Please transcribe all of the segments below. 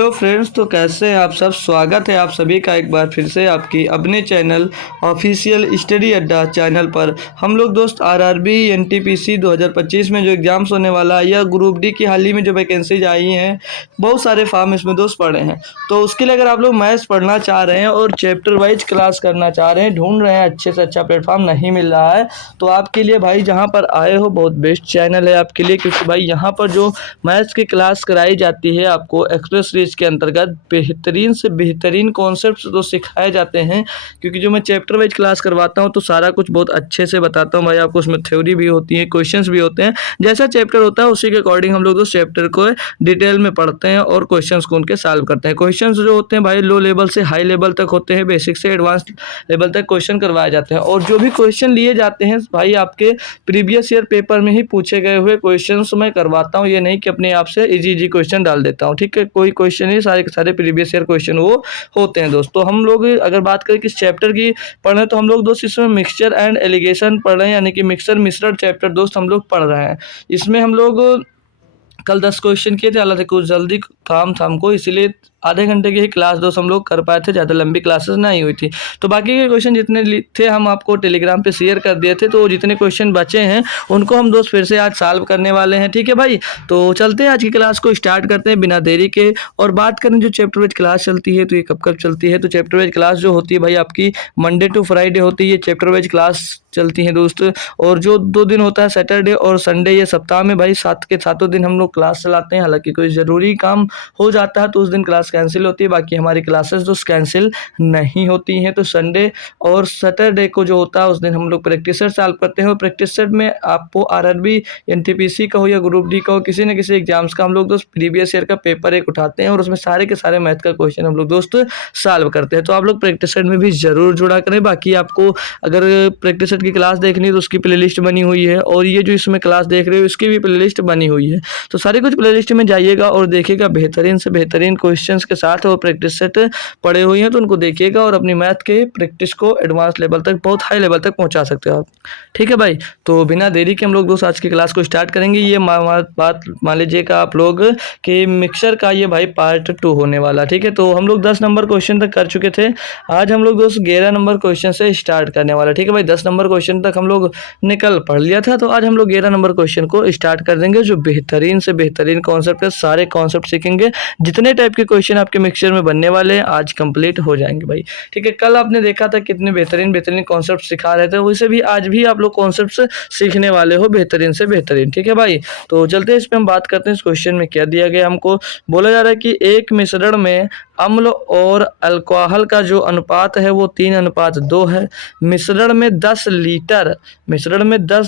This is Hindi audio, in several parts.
हेलो फ्रेंड्स, तो कैसे हैं आप सब। स्वागत है आप सभी का एक बार फिर से आपकी अपने चैनल ऑफिशियल स्टडी अड्डा चैनल पर। हम लोग दोस्त आरआरबी एनटीपीसी 2025 में जो एग्ज़ाम्स होने वाला है या ग्रुप डी की हाल ही में जो वैकेंसीज आई हैं, बहुत सारे फॉर्म इसमें दोस्त पड़े हैं। तो उसके लिए अगर आप लोग मैथ्स पढ़ना चाह रहे हैं और चैप्टर वाइज क्लास करना चाह रहे हैं, ढूंढ रहे हैं अच्छे से अच्छा प्लेटफॉर्म नहीं मिल रहा है, तो आपके लिए भाई जहाँ पर आए हो बहुत बेस्ट चैनल है आपके लिए। क्योंकि भाई यहाँ पर जो मैथ्स की क्लास कराई जाती है आपको एक्सप्रेस सीरीज के अंतर्गत बेहतरीन से बेहतरीन कॉन्सेप्ट्स तो सिखाए जाते हैं। क्योंकि जो मैं चैप्टर वाइज क्लास करवाता हूँ तो सारा कुछ बहुत अच्छे से बताता हूँ भाई आपको। उसमें थ्योरी भी होती है, क्वेश्चंस भी होते हैं, जैसा चैप्टर होता है उसी के अकॉर्डिंग हम लोग उस चैप्टर को डिटेल में पढ़ते हैं और क्वेश्चंस को उनके सॉल्व करते हैं। क्वेश्चंस जो होते हैं भाई लो लेवल से हाई लेवल तक होते हैं, बेसिक से एडवांस लेवल तक क्वेश्चन करवाए जाते हैं। और जो भी क्वेश्चन लिए जाते हैं भाई आपके प्रीवियस ईयर पेपर में ही पूछे गए हुए क्वेश्चंस मैं करवाता हूँ। ये नहीं कि अपने आप से इजी क्वेश्चन डाल देता हूँ, ठीक है। कोई क्वेश्चन नहीं, सारे के सारे प्रीवियस ईयर क्वेश्चन वो होते हैं दोस्तों। हम लोग अगर बात करें किस चैप्टर की पढ़ रहे हैं, तो हम लोग दोस्त इसमें मिक्सचर एंड एलिगेशन पढ़ रहे हैं, यानी कि मिक्सचर मिश्रण चैप्टर दोस्त हम लोग पढ़ रहे हैं। इसमें हम लोग कल 10 क्वेश्चन किए थे, हालांकि कुछ जल्दी काम था हमको, इसीलिए आधे घंटे की ही क्लास दोस्त हम लोग कर पाए थे, ज़्यादा लंबी क्लासेस नहीं हुई थी। तो बाकी के क्वेश्चन जितने थे हम आपको टेलीग्राम पे शेयर कर दिए थे, तो जितने क्वेश्चन बचे हैं उनको हम दोस्त फिर से आज सॉल्व करने वाले हैं, ठीक है भाई। तो चलते हैं आज की क्लास को स्टार्ट करते हैं बिना देरी के। और बात करें जो चैप्टर वाइज क्लास चलती है तो ये कब कब चलती है, तो चैप्टर वाइज क्लास जो होती है भाई आपकी मंडे टू फ्राइडे होती है, ये चैप्टर वाइज क्लास चलती है दोस्त। और जो 2 दिन होता है सैटरडे और संडे, ये सप्ताह में भाई 7 के 7 दिन हम लोग क्लास चलाते हैं। हालांकि कोई ज़रूरी काम हो जाता है तो उस दिन क्लास कैंसिल होती है, बाकी हमारी क्लासेस जो कैंसिल नहीं होती हैं। तो संडे और सैटरडे को जो होता है उस दिन हम लोग प्रैक्टिस सेट सॉल्व करते हैं। और प्रैक्टिस सेट में आपको आरआरबी एनटीपीसी का हो या ग्रुप डी का हो, किसी न किसी एग्जाम्स का हम लोग दोस्त प्रीवियस ईयर का पेपर एक उठाते हैं और उसमें सारे के सारे मैथ का क्वेश्चन हम लोग दोस्त सॉल्व करते हैं। तो आप लोग प्रैक्टिस सेट में भी जरूर जुड़ा करें। बाकी आपको अगर प्रैक्टिस सेट की क्लास देखनी है तो उसकी प्लेलिस्ट बनी हुई है, और ये जो इसमें क्लास देख रहे हो इसकी भी प्लेलिस्ट बनी हुई है। तो सारे कुछ प्लेलिस्ट में जाइएगा और देखिएगा, बेहतरीन से बेहतरीन क्वेश्चंस के साथ और प्रैक्टिस सेट पड़े हुए हैं, तो उनको देखिएगा और अपनी मैथ के प्रैक्टिस को एडवांस लेवल तक, बहुत हाई लेवल तक पहुंचा सकते हो आप, ठीक है भाई। तो बिना देरी के हम लोग दोस्त आज की क्लास को स्टार्ट करेंगे। ये बात मान लीजिएगा आप लोग कि मिक्सर का ये भाई पार्ट 2 होने वाला, ठीक है। तो हम लोग 10 नंबर क्वेश्चन तक कर चुके थे, आज हम लोग दोस्त 11 नंबर क्वेश्चन से स्टार्ट करने वाला, ठीक है भाई। 10 नंबर क्वेश्चन तक हम लोग ने कल पढ़ लिया था, तो आज हम लोग 11 नंबर क्वेश्चन को स्टार्ट कर देंगे। जो बेहतरीन से बेहतरीन कॉन्सेप्ट है, सारे कॉन्सेप्ट सीखेंगे, जितने टाइप के क्वेश्चन आपके मिक्सचर में बनने वाले हैं आज कंप्लीट हो जाएंगे भाई, ठीक है। कल आपने देखा था कितने बेहतरीन बेहतरीन कॉन्सेप्ट सिखा रहे थे, वैसे भी आज भी आप लोग कॉन्सेप्ट सीखने वाले हो बेहतरीन से बेहतरीन, ठीक है भाई। तो चलते हैं इस पर हम बात करते हैं। इस क्वेश्चन में क्या दिया गया, हमको बोला जा रहा है कि एक मिश्रण में अम्ल और अल्कोहल का जो अनुपात है वो 3:2 है। मिश्रण में 10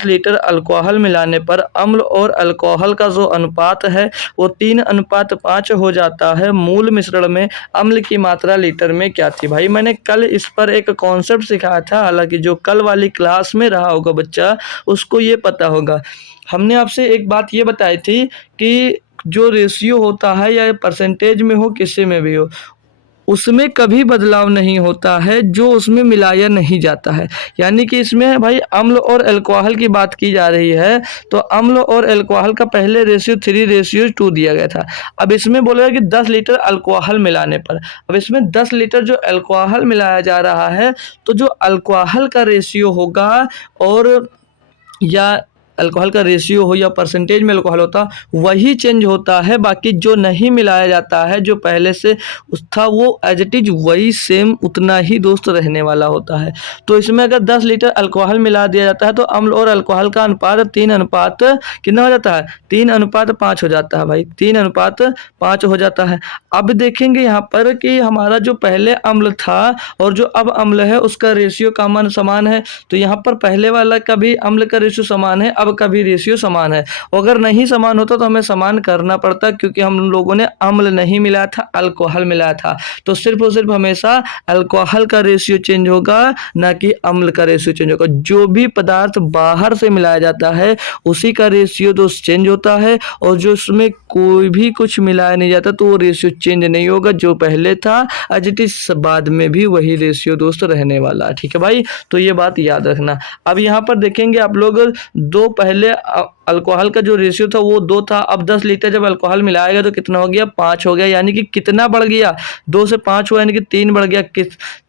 लीटर अल्कोहल मिलाने पर अम्ल और अल्कोहल का जो अनुपात है वो 3:5 हो जाता है। मूल मिश्रण में अम्ल की मात्रा लीटर में क्या थी। भाई मैंने कल इस पर एक कॉन्सेप्ट सिखाया था, हालांकि जो कल वाली क्लास में रहा होगा बच्चा उसको ये पता होगा। हमने आपसे एक बात ये बताई थी कि जो रेशियो होता है या परसेंटेज में हो किसी में भी हो, उसमें कभी बदलाव नहीं होता है जो उसमें मिलाया नहीं जाता है। यानी कि इसमें भाई अम्ल और अल्कोहल की बात की जा रही है, तो अम्ल और अल्कोहल का पहले रेशियो 3:2 दिया गया था। अब इसमें बोला कि 10 लीटर अल्कोहल मिलाने पर, अब इसमें 10 लीटर जो अल्कोहल मिलाया जा रहा है, तो जो अल्कोहल का रेशियो होगा और या अल्कोहल का रेशियो हो या परसेंटेज में अल्कोहल होता वही चेंज होता है। बाकी जो नहीं मिलाया जाता है, जो पहले से था वो एज इट इज वही सेम उतना ही दोस्त रहने वाला होता है। तो इसमें अगर 10 लीटर अल्कोहल मिला दिया जाता है तो अम्ल और अल्कोहल का अनुपात 3 कितना हो जाता है, 3:5 हो जाता है भाई, 3:5 हो जाता है। अब देखेंगे यहाँ पर कि हमारा जो पहले अम्ल था और जो अब अम्ल है उसका रेशियो का मान समान है। तो यहाँ पर पहले वाला का भी अम्ल का रेशियो समान है, अब का भी रेशियो समान है। अगर नहीं समान होता तो हमें समान करना पड़ता, क्योंकि हम लोगों ने अम्ल नहीं मिलाया था, अल्कोहल मिलाया था। तो सिर्फ और सिर्फ हमेशा अल्कोहल का रेशियो चेंज होगा, ना कि अम्ल का रेशियो चेंज होगा। जो भी पदार्थ बाहर से मिलाया जाता है उसी का रेशियो तो चेंज होता है, और जो उसमें कोई भी कुछ मिलाया नहीं जाता तो वो रेशियो चेंज नहीं होगा। जो पहले था एज इट इज बाद में भी वही रेशियो दोस्त रहने वाला, ठीक है भाई। तो ये बात याद रखना। अब यहाँ पर देखेंगे आप लोग, दो पहले अल्कोहल का जो रेशियो था वो 2 था, अब 10 लीटर जब अल्कोहल मिलाएगा तो कितना हो गया, 5 हो गया। यानी कि कितना बढ़ गया, 2 से 5 हुआ, यानी कि 3 बढ़ गया।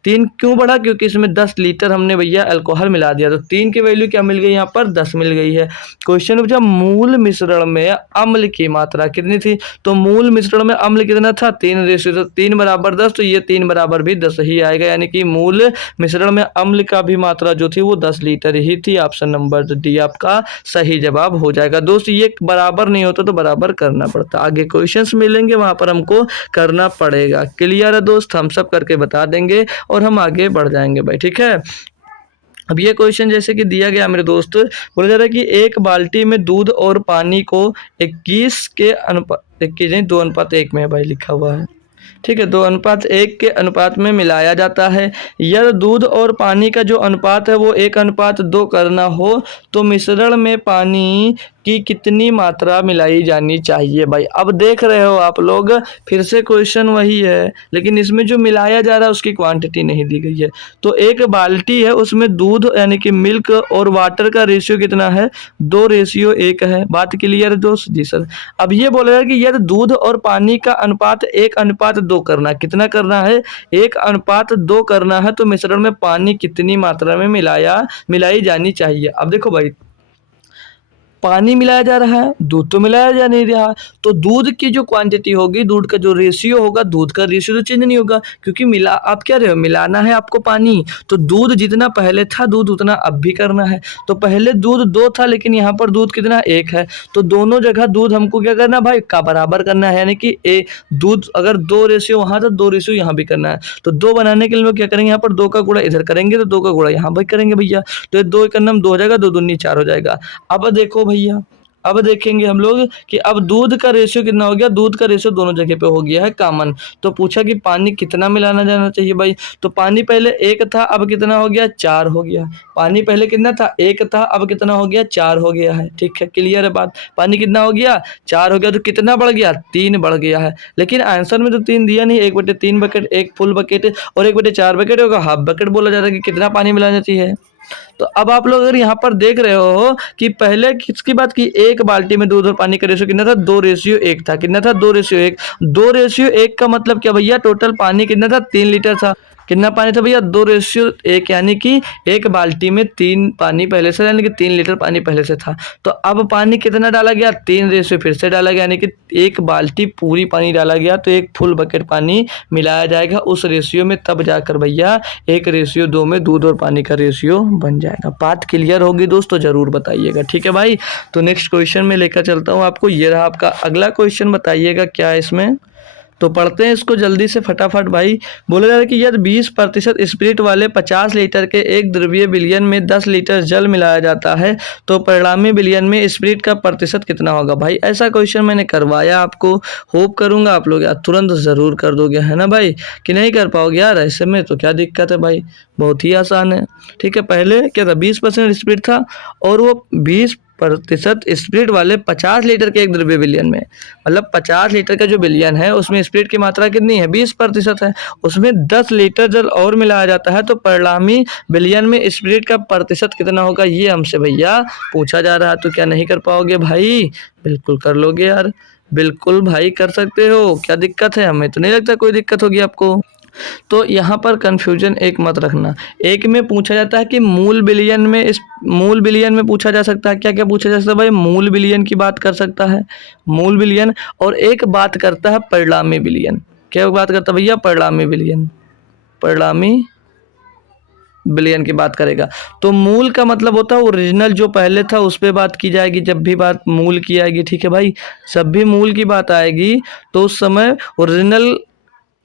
3 क्यों बढ़ा, क्योंकि इसमें 10 लीटर हमने भैया अल्कोहल मिला दिया, तो 3 की वैल्यू क्या मिल गई यहाँ पर, 10 मिल गई है। क्वेश्चन पूछा मूल मिश्रण में अम्ल की मात्रा कितनी थी, तो मूल मिश्रण में अम्ल कितना था, 3 रेशियो, तो 3 बराबर 10, तो ये 3 बराबर भी 10 ही आएगा। यानी कि मूल मिश्रण में अम्ल का भी मात्रा जो थी वो 10 लीटर ही थी। ऑप्शन नंबर डी आपका सही जवाब हो जाएगा। दोस्त ये बराबर नहीं होता तो बराबर करना पड़ता, आगे क्वेश्चंस मिलेंगे वहां पर हमको करना पड़ेगा। क्लियर है दोस्त, हम सब करके बता देंगे और हम आगे बढ़ जाएंगे भाई, ठीक है। अब ये क्वेश्चन जैसे कि दिया गया मेरे दोस्त, बोला जा रहा है कि एक बाल्टी में दूध और पानी को 21 के अनुपात, 21 नहीं 2:1 में भाई लिखा हुआ है, ठीक है, 2:1 के अनुपात में मिलाया जाता है। यदि दूध और पानी का जो अनुपात है वो 1:2 करना हो तो मिश्रण में पानी की कितनी मात्रा मिलाई जानी चाहिए भाई। अब देख रहे हो आप लोग, फिर से क्वेश्चन वही है, लेकिन इसमें जो मिलाया जा रहा है उसकी क्वांटिटी नहीं दी गई है। तो एक बाल्टी है, उसमें दूध यानी कि मिल्क और वाटर का रेशियो कितना है, 2:1 है। बात क्लियर है दोस्त, जी सर। अब ये बोलेगा कि यदि दूध और पानी का अनुपात 1:2 करना है, कितना करना है, 1:2 करना है, तो मिश्रण में पानी कितनी मात्रा में मिलाई जानी चाहिए। अब देखो भाई, पानी मिलाया जा रहा है, दूध तो मिलाया जा नहीं रहा, तो दूध की जो क्वांटिटी होगी, दूध का जो रेशियो होगा, दूध का रेशियो तो चेंज नहीं होगा, क्योंकि आप क्या रहे हो, मिलाना है आपको पानी, तो दूध जितना पहले था दूध उतना अब भी करना है। तो पहले दूध 2 था, लेकिन यहाँ पर दूध कितना 1 है, तो दोनों जगह दूध हमको क्या करना भाई, का बराबर करना है। यानी कि दूध अगर 2 रेशियो वहाँ था, 2 रेशियो यहाँ भी करना है। तो 2 बनाने के लिए लोग क्या करेंगे, यहाँ पर 2 का गुणा इधर करेंगे, तो 2 का गुणा यहाँ भी करेंगे भैया, तो 2 का नाम 2 हो जाएगा, 2 दूनी 4 हो जाएगा। अब देखो भैया, अब देखेंगे हम लोग कि अब दूध का रेशियो कितना हो गया, दूध का रेशियो दोनों जगह पे हो गया है कॉमन। तो पूछा कि पानी कितना मिलाना जाना चाहिए भाई, तो पानी पहले 1 था, अब कितना हो गया, 4 हो गया। पानी पहले कितना था, 1 था, अब कितना हो गया, 4 हो गया है, ठीक है, क्लियर है बात। पानी कितना हो गया, 4 हो गया, तो कितना बढ़ गया, 3 बढ़ गया है। लेकिन आंसर में तो 3 दिया नहीं, 1/3 बकेट, 1 फुल बकेट और 1/4 बकेट होगा, हाफ बकेट बोला जा रहा है कि कितना पानी मिलाना चाहिए। तो अब आप लोग अगर यहाँ पर देख रहे हो कि पहले किसकी बात की, एक बाल्टी में दूध और पानी का रेशियो कितना था, 2:1 था, कितना था, 2:1। 2:1 का मतलब क्या भैया, टोटल पानी कितना था, 3 लीटर था। कितना पानी था भैया, 2:1, यानी कि एक बाल्टी में 3 पानी पहले से, यानी कि 3 लीटर पानी पहले से था। तो अब पानी कितना डाला गया, 3 रेशियो फिर से डाला गया, यानी कि एक बाल्टी पूरी पानी डाला गया, तो एक फुल बकेट पानी मिलाया जाएगा उस रेशियो में, तब जाकर भैया 1:2 में दूध और पानी का रेशियो बन जाएगा। बात क्लियर होगी दोस्तों, जरूर बताइएगा, ठीक है भाई। तो नेक्स्ट क्वेश्चन में लेकर चलता हूँ आपको, ये रहा आपका अगला क्वेश्चन, बताइएगा क्या है इसमें। तो पढ़ते हैं इसको जल्दी से फटाफट भाई। बोला जा रहा है कि यदि 20% स्पिरिट वाले 50 लीटर के एक द्रव्य विलयन में 10 लीटर जल मिलाया जाता है तो परिणामी विलयन में स्पिरिट का प्रतिशत कितना होगा। भाई ऐसा क्वेश्चन मैंने करवाया आपको, होप करूंगा आप लोग यार तुरंत जरूर कर दोगे, है ना भाई, कि नहीं कर पाओगे यार, ऐसे में तो क्या दिक्कत है भाई, बहुत ही आसान है। ठीक है, पहले क्या था, 20% स्पिरिट था और वो 20% स्पिरिट वाले 50 लीटर के एक द्रव्य विलयन में, मतलब 50 लीटर का जो विलयन है उसमें स्पिरिट की मात्रा कितनी है, 20% है, उसमें 10 लीटर जल और मिलाया जाता है तो परिणामी विलयन में स्पिरिट का प्रतिशत कितना होगा, ये हमसे भैया पूछा जा रहा है। तो क्या नहीं कर पाओगे भाई, बिल्कुल कर लोगे यार, बिल्कुल भाई कर सकते हो, क्या दिक्कत है, हमें तो नहीं लगता कोई दिक्कत होगी आपको। तो यहाँ पर कंफ्यूजन एक मत रखना, एक में पूछा जाता है कि मूल बिलियन में, इस मूल बिलियन में पूछा जा सकता है, क्या क्या पूछा जा सकता है भाई, मूल बिलियन की बात कर सकता है, मूल बिलियन, और एक बात करता है परिणामी बिलियन। क्या बात करता है भैया, परिणामी बिलियन, परिणामी बिलियन की बात करेगा। तो मूल का मतलब होता है ओरिजिनल जो पहले था उस पर बात की जाएगी, जब भी बात मूल की आएगी, ठीक है भाई, जब भी मूल की बात आएगी तो उस समय ओरिजिनल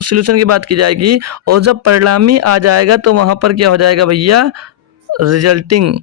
सॉल्यूशन की बात की जाएगी, और जब परिणामी आ जाएगा तो वहां पर क्या हो जाएगा भैया, रिजल्टिंग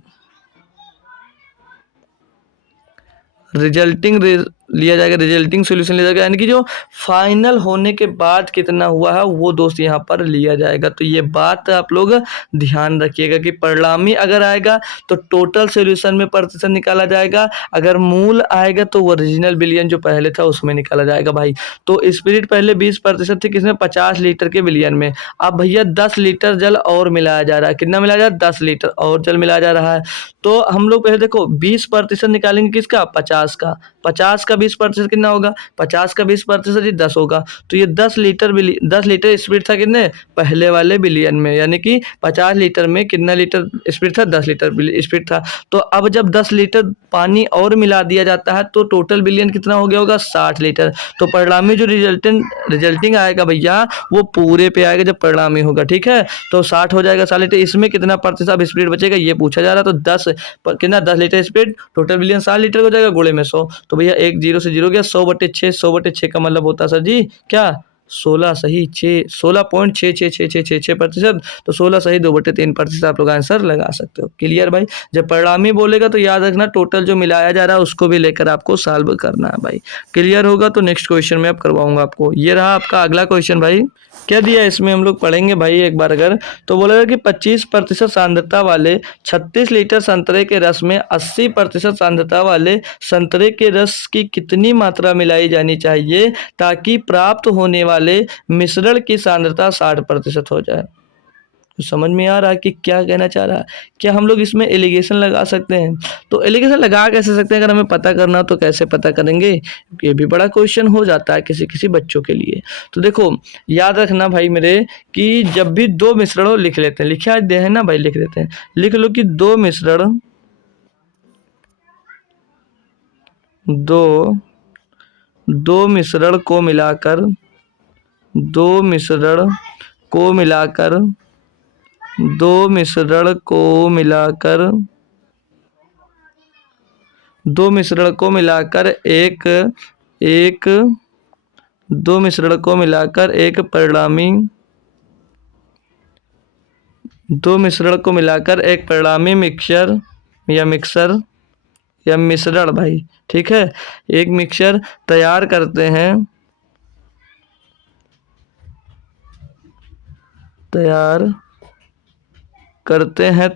लिया जाएगा, रिजल्टिंग सॉल्यूशन लिया जाएगा, यानी कि जो फाइनल होने के बाद कितना हुआ है वो दोस्त यहाँ पर लिया जाएगा। तो ये बात आप लोग ध्यान रखिएगा कि परिणामी अगर आएगा तो टोटल सॉल्यूशन में प्रतिशत निकाला जाएगा, अगर मूल आएगा तो ओरिजिनल बिलियन जो पहले था उसमें निकाला जाएगा भाई। तो स्पिरिट पहले 20% थी किसमें, 50 लीटर के बिलियन में। अब भैया 10 लीटर जल और मिलाया जा रहा है, कितना मिलाया जा रहा है, 10 लीटर और जल मिलाया जा रहा है। तो हम लोग पहले देखो 20% निकालेंगे किसका, 50 का, 50 का 20% कितना होगा, 50 का 20% ये 10 होगा। तो ये 10 लीटर स्पिरिट था कितने, पहले वाले बिलियन में, यानी कि 50 लीटर में कितना लीटर स्पिरिट था, 10 लीटर स्पिरिट था। तो अब जब 10 लीटर पानी और मिला दिया जाता है तो टोटल बिलियन कितना हो गया होगा, 60 लीटर। तो परिणामी जो रिजल्टिंग आएगा भैया वो पूरे पे आएगा जब परिणामी होगा, ठीक है। तो 60 हो जाएगा 60 लीटर, इसमें कितना प्रतिशत अब स्पिरिट बचेगा ये पूछा जा रहा है। तो 10 कितना, 10 litre spirit, total billion 60 litre हो जाएगा, गुणे में 100। तो भैया एक जीरो से जीरो गया, 100/6, 100/6 का मतलब होता है सर जी क्या, 16 सही 6, 16.666666%। तो 16 सही 2/3% आप लोग आंसर लगा सकते हो। क्लियर भाई। जब परिणामी बोलेगा तो याद रखना टोटल जो मिलाया जा रहा है उसको भी लेकर आपको सॉल्व करना है भाई। क्लियर होगा तो नेक्स्ट क्वेश्चन में अब करवाऊंगा आपको। ये रहा आपका अगला क्वेश्चन भाई। क्या दिया इसमें हम लोग पढ़ेंगे भाई एक बार अगर, तो बोलेगा कि 25% सांद्रता वाले 36 लीटर संतरे के रस में 80% सांद्रता वाले संतरे के रस की कितनी मात्रा मिलाई जानी चाहिए ताकि प्राप्त होने वाले मिश्रण की सांद्रता 60% हो जाए। तो समझ में आ रहा है कि क्या कहना चाह रहा है। क्या हम लोग इसमें एलिगेशन लगा सकते हैं, तो एलिगेशन लगा कैसे सकते हैं, अगर हमें पता करना हो तो कैसे पता करेंगे, ये भी बड़ा क्वेश्चन हो जाता है किसी किसी बच्चों के लिए। तो देखो याद रखना भाई मेरे कि जब भी दो मिश्रणों लिख लेते हैं, लिखा दे है ना भाई, लिख देते हैं, लिख लो कि दो मिश्रण को मिलाकर दो मिश्रण को मिलाकर दो मिश्रण को मिलाकर दो मिश्रण को मिलाकर एक एक दो मिश्रण को मिलाकर एक परिणामी दो मिश्रण को मिलाकर एक परिणामी मिक्सर या मिश्रण भाई, ठीक है, एक मिक्सर तैयार करते हैं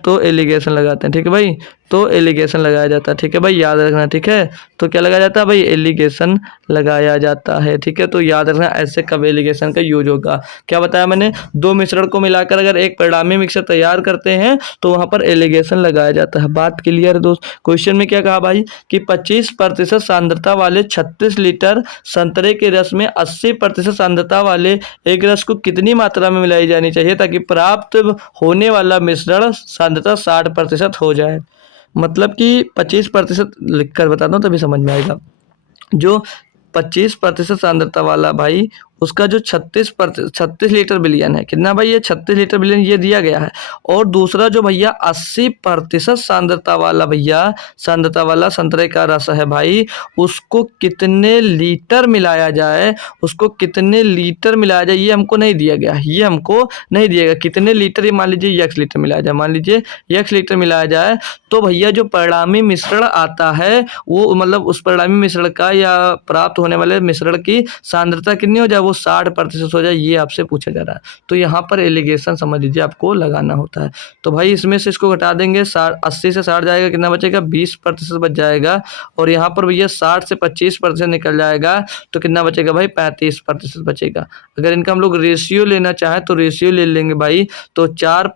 तो एलिगेशन लगाते हैं, ठीक है भाई। तो एलिगेशन लगाया जाता है, ठीक है भाई, याद रखना, ठीक है। तो क्या लगाया जाता है भाई, एलिगेशन लगाया जाता है, ठीक है। तो याद रखना ऐसे कब एलिगेशन का यूज होगा। क्या बताया मैंने, दो मिश्रण को मिलाकर अगर एक परिणामी मिक्सर तैयार करते हैं तो वहां पर एलिगेशन लगाया जाता है। बात क्लियर है दोस्त। क्वेश्चन में क्या कहा भाई कि 25% सांद्रता वाले 36 लीटर संतरे के रस में 80% सांद्रता वाले एक रस को कितनी मात्रा में मिलाई जानी चाहिए ताकि प्राप्त होने वाला मिश्रण सांद्रता 60% हो जाए। मतलब कि 25% लिख कर बताता हूँ तभी समझ में आएगा। जो 25% सांद्रता वाला भाई उसका जो 36 लीटर बिलियन है, कितना भाई, ये 36 लीटर बिलियन ये दिया गया है। और दूसरा जो भैया 80% सांद्रता वाला संतरे का रस है भाई, उसको कितने लीटर मिलाया जाए, ये हमको नहीं दिया गया, कितने लीटर, ये मान लीजिए x लीटर मिलाया जाए, तो भैया जो परिणामी मिश्रण आता है वो मतलब उस परिणामी मिश्रण का या प्राप्त होने वाले मिश्रण की सांद्रता कितनी हो जाए, वो 60% हो जाए, ये आपसे पूछा जा रहा है। तो यहाँ पर एलिगेशन समझ लीजिए आपको लगाना होता है। तो भाई इसमें से इसको घटा देंगे, 80 से 60 जाएगा, कितना बचेगा, 20% बच जाएगा। और यहाँ पर भैया 60 से 25% निकल जाएगा तो कितना बचेगा भाई, 35% बचेगा। अगर इनका हम लोग रेशियो लेना चाहें तो रेशियो ले लेंगे भाई। तो 4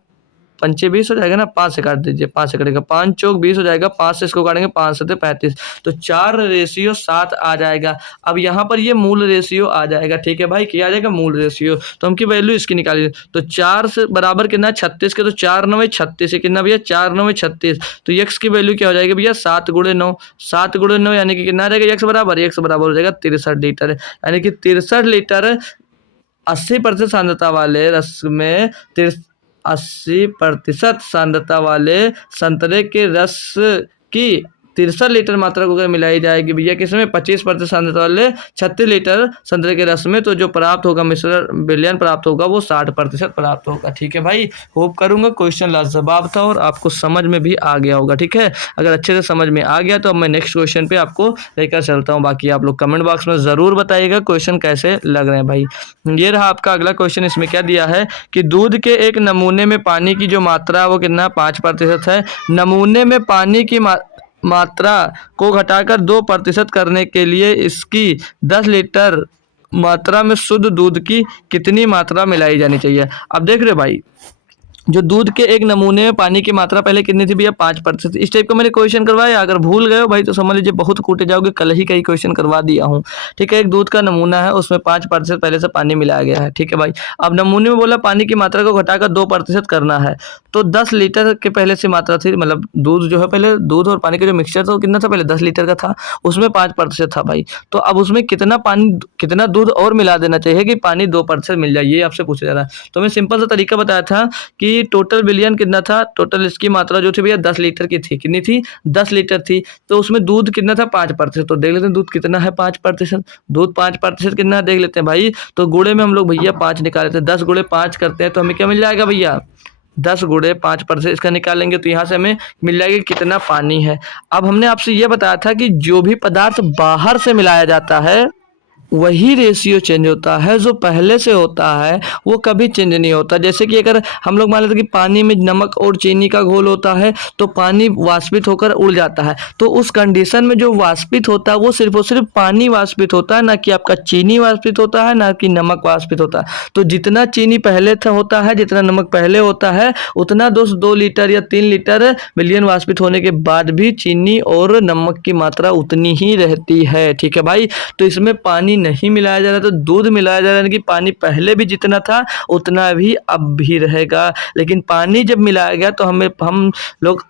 पंचे 20 हो जाएगा ना, 5 से काट दीजिए, 5 से कटेगा, 5 चौक 20 हो जाएगा, 5 से इसको काटेंगे, 5 से 35, तो 4:7 आ जाएगा। अब यहाँ पर ये मूल रेशियो आ जाएगा, ठीक है भाई, क्या आ जाएगा, मूल रेशियो। तो हम की वैल्यू इसकी निकालिए, तो 4 से बराबर कितना 36 के, तो 4 9 36 है, कितना भैया 4 9 36। तो x की वैल्यू क्या हो जाएगी भैया, 7 × 9, 7 × 9 यानी कि कितना रहेगा, x बराबर हो जाएगा 63 लीटर, यानी कि 63 लीटर 80% सांद्रता वाले रस में 80% सांद्रता वाले संतरे के रस की 63 लीटर मात्रा को अगर मिलाई जाएगी भैया किसमें 25% सांद्रता वाले 36 लीटर संतरे के रस में, तो जो प्राप्त होगा मिश्रण विलयन प्राप्त होगा वो 60% प्राप्त होगा। ठीक है भाई, होप करूंगा क्वेश्चन लाजवाब था और आपको समझ में भी आ गया होगा। ठीक है, अगर अच्छे से समझ में आ गया तो अब मैं नेक्स्ट क्वेश्चन पे आपको लेकर चलता हूँ। बाकी आप लोग कमेंट बॉक्स में जरूर बताइएगा क्वेश्चन कैसे लग रहे हैं भाई। ये रहा आपका अगला क्वेश्चन। इसमें क्या दिया है कि दूध के एक नमूने में पानी की जो मात्रा है वो कितना 5% है। नमूने में पानी की मात्रा को घटाकर 2% करने के लिए इसकी 10 लीटर मात्रा में शुद्ध दूध की कितनी मात्रा मिलाई जानी चाहिए। अब देख रहे हो भाई, जो दूध के एक नमूने में पानी की मात्रा पहले कितनी थी भैया 5%। इस टाइप का मैंने क्वेश्चन करवाया, अगर भूल गए हो भाई तो समझ लीजिए बहुत कूटे जाओगे, कल ही कई क्वेश्चन करवा दिया हूँ। ठीक है, एक दूध का नमूना है उसमें 5% पहले से पानी मिलाया गया है। ठीक है भाई, अब नमूने में बोला पानी की मात्रा को घटाकर 2% करना है, तो 10 लीटर के पहले से मात्रा थी, मतलब दूध जो है पहले दूध और पानी का जो मिक्सचर था वो कितना था पहले 10 लीटर का था, उसमें 5% था भाई। तो अब उसमें कितना पानी कितना दूध और मिला देना चाहिए कि पानी 2% मिल जाए, ये आपसे पूछा जा रहा है। तो मैं सिंपल सा तरीका बताया था कि टोटल विलयन कितना था, टोटल इसकी मात्रा जो थी भैया 10 लीटर की थी। कितनी थी 10 लीटर थी, तो उसमें दूध कितना था 5%। तो देख लेते हैं दूध कितना है 5%, दूध 5% कितना है देख लेते हैं भाई। तो गुणे में हम लोग भैया 5 निकाल लेते हैं, 10 गुणे 5 करते हैं तो हमें क्या मिल जाएगा भैया 10 गुणे 5% इसका निकालेंगे तो यहाँ से हमें मिल जाएगा कितना पानी है। अब हमने आपसे ये बताया था कि जो भी पदार्थ बाहर से मिलाया जाता है वही रेशियो चेंज होता है, जो पहले से होता है वो कभी चेंज नहीं होता। जैसे कि अगर हम लोग मान लेते हैं कि पानी में नमक और चीनी का घोल होता है तो पानी वाष्पित होकर उड़ जाता है, तो उस कंडीशन में जो वाष्पित होता है वो सिर्फ और सिर्फ पानी वाष्पित होता है, ना कि आपका चीनी वाष्पित होता है, ना कि नमक वाष्पित होता है। तो जितना चीनी पहले होता है, जितना नमक पहले होता है, उतना 2 लीटर या 3 लीटर विलयन वाष्पित होने के बाद भी चीनी और नमक की मात्रा उतनी ही रहती है। ठीक है भाई, तो इसमें पानी नहीं मिलाया जा रहा तो दूध मिलाया जा रहा है कि पानी पहले भी जितना था उतना भी अब भी रहेगा। लेकिन पानी जब मिलाया गया तो हम लोग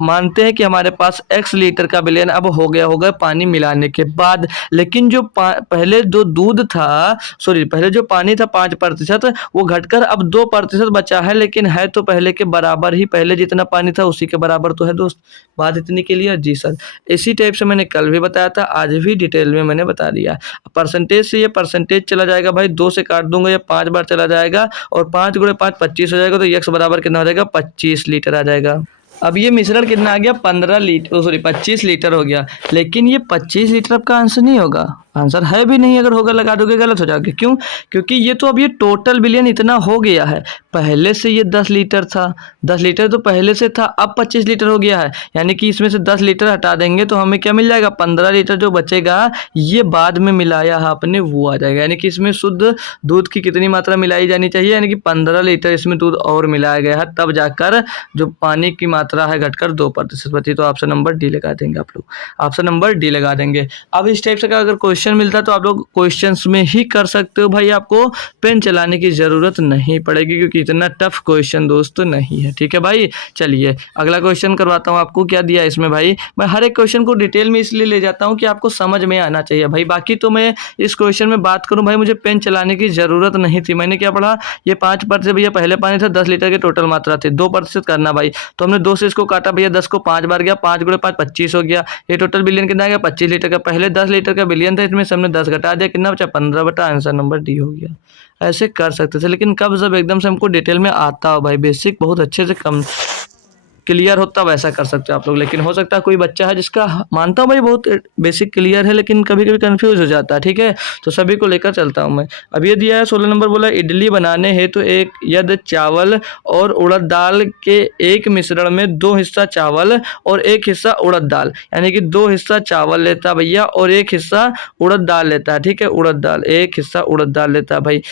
मानते हैं कि हमारे पास x लीटर का विलयन अब हो गया होगा पानी मिलाने के बाद। लेकिन जो पहले जो दूध था पहले जो पानी था 5% वो घटकर अब 2% बचा है, लेकिन है तो पहले के बराबर ही, पहले जितना पानी था उसी के बराबर तो है दोस्त। बात इतनी क्लियर जी सर। इसी टाइप से मैंने कल भी बताया था, आज भी डिटेल में मैंने बता दिया। परसेंटेज से ये परसेंटेज चला जाएगा भाई, 2 से काट दूंगा ये 5 बार चला जाएगा और 5 गुणे 5 25 हो जाएगा, तो x बराबर कितना हो जाएगा 25 लीटर आ जाएगा। अब ये मिश्रण कितना आ गया 25 लीटर हो गया। लेकिन ये 25 लीटर आपका आंसर नहीं होगा, आंसर है भी नहीं, अगर होगा लगा दोगे गलत हो जाओगे। क्यों? क्योंकि ये तो अब ये टोटल विलयन इतना हो गया है, पहले से ये 10 लीटर था, 10 लीटर तो पहले से था, अब 25 लीटर हो गया है, यानी कि इसमें से 10 लीटर हटा देंगे तो हमें क्या मिल जाएगा 15 लीटर जो बचेगा ये बाद में मिलाया है आपने वो आ जाएगा। यानी कि इसमें शुद्ध दूध की कितनी मात्रा मिलाई जानी चाहिए, यानी कि 15 लीटर इसमें दूध और मिलाया गया है, तब जाकर जो पानी की मात्रा है घटकर 2% बची। तो ऑप्शन नंबर डी लगा देंगे आप लोग, ऑप्शन नंबर डी लगा देंगे। अब इस टाइप से का अगर क्वेश्चन मिलता है तो आप लोग क्वेश्चंस में ही कर सकते हो भाई, आपको पेन चलाने की जरूरत नहीं पड़ेगी क्योंकि इतना टफ क्वेश्चन दोस्तों नहीं है। ठीक है भाई, चलिए अगला क्वेश्चन करवाता हूँ आपको। क्या दिया इसमें भाई, मैं हर एक क्वेश्चन को डिटेल में इसलिए ले जाता हूँ कि आपको समझ में आना चाहिए भाई। बाकी तो मैं इस क्वेश्चन में बात करूँ भाई, मुझे पेन चलाने की जरूरत नहीं थी। मैंने क्या पढ़ा, ये 5% भैया पहले पानी था 10 लीटर की टोटल मात्रा थी, 2% करना भाई, तो हमने 2 से इसको काटा भैया, 10 को 5 बार गया, 5 गुणे 5 25 हो गया। ये टोटल बिलियन कितना आ गया 25 लीटर का, पहले 10 लीटर का बिलियन था, इसमें से हमने 10 घटा दिया, कितना बचा 15 बटा, आंसर नंबर डी हो गया। ऐसे कर सकते थे, लेकिन कब जब एकदम से हमको डिटेल में आता हो भाई, बेसिक बहुत अच्छे से कम क्लियर होता वैसा कर सकते हो आप लोग। लेकिन हो सकता है कोई बच्चा है जिसका मानता हूँ भाई बहुत बेसिक क्लियर है लेकिन कभी कभी कंफ्यूज हो जाता है। ठीक है, तो सभी को लेकर चलता हूँ मैं। अब ये दिया है 16 नंबर, बोला इडली बनाने हेतु एक यदि चावल और उड़द दाल के एक मिश्रण में 2 हिस्सा चावल और 1 हिस्सा उड़द दाल, यानी कि 2 हिस्सा चावल लेता भैया और 1 हिस्सा उड़द दाल लेता है। ठीक है, उड़द दाल 1 हिस्सा उड़द दाल लेता है भाई,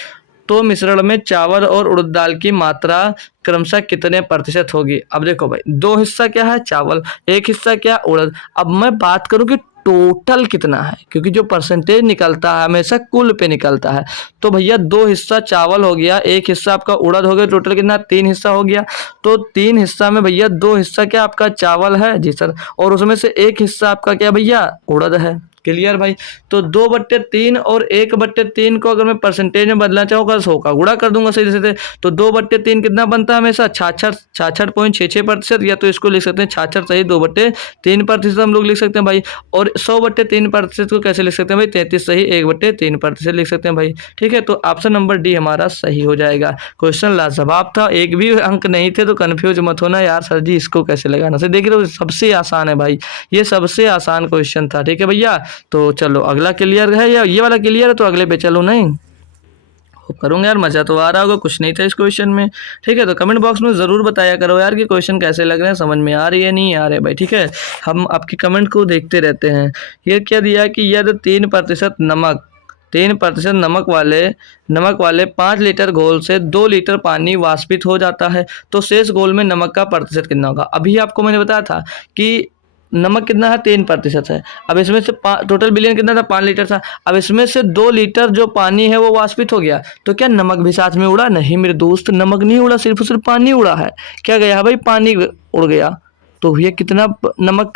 तो मिश्रण में चावल और उड़द दाल की मात्रा क्रमशः कितने प्रतिशत होगी। अब देखो भाई, 2 हिस्सा क्या है चावल, 1 हिस्सा क्या उड़द। अब मैं बात करूं कि टोटल कितना है, क्योंकि जो परसेंटेज निकलता है हमेशा कुल पे निकलता है। तो भैया 2 हिस्सा चावल हो गया, 1 हिस्सा आपका उड़द हो गया, टोटल कितना 3 हिस्सा हो गया। तो 3 हिस्सा में भैया 2 हिस्सा क्या आपका चावल है जी सर, और उसमें से 1 हिस्सा आपका क्या भैया उड़द है। क्लियर भाई। तो 2/3 और 1/3 को अगर मैं परसेंटेज में बदलना चाहूँगा 100 का गुणा कर दूंगा सीधे सीधे, तो 2/3 कितना बनता है हमेशा 66.66%, या तो इसको लिख सकते हैं 66 सही 2/3% हम लोग लिख सकते हैं भाई। और 100/3% को कैसे लिख सकते हैं भाई 33 सही 1/3% लिख सकते हैं भाई। ठीक है, तो ऑप्शन नंबर डी हमारा सही हो जाएगा। क्वेश्चन लाजवाब था, एक भी अंक नहीं थे, तो कंफ्यूज मत होना यार सर जी इसको कैसे लगाना से। देख रहे हो सबसे आसान है भाई, ये सबसे आसान क्वेश्चन था। ठीक है भैया, तो चलो अगला क्लियर है या ये वाला क्लियर है, तो अगले पे चलो। नहीं करूंगा यार, मजा तो आ रहा होगा, कुछ नहीं था इस क्वेश्चन में। ठीक है, तो कमेंट बॉक्स में जरूर बताया करो यार कि क्वेश्चन कैसे लग रहे हैं, समझ में आ रही है नहीं आ रहे भाई। ठीक है, हम आपके कमेंट को देखते रहते हैं। ये क्या दिया कि यदि 3% नमक वाले 5 लीटर घोल से 2 लीटर पानी वाष्पित हो जाता है, तो शेष घोल में नमक का प्रतिशत कितना होगा। अभी आपको मैंने बताया था कि नमक कितना है 3% है। अब इसमें से टोटल बिलियन कितना था 5 लीटर था। अब इसमें से 2 लीटर जो पानी है वो वाष्पित हो गया, तो क्या नमक भी साथ में उड़ा? नहीं मेरे दोस्त, नमक नहीं उड़ा, सिर्फ और सिर्फ पानी उड़ा है। क्या गया है भाई? पानी उड़ गया। तो ये कितना नमक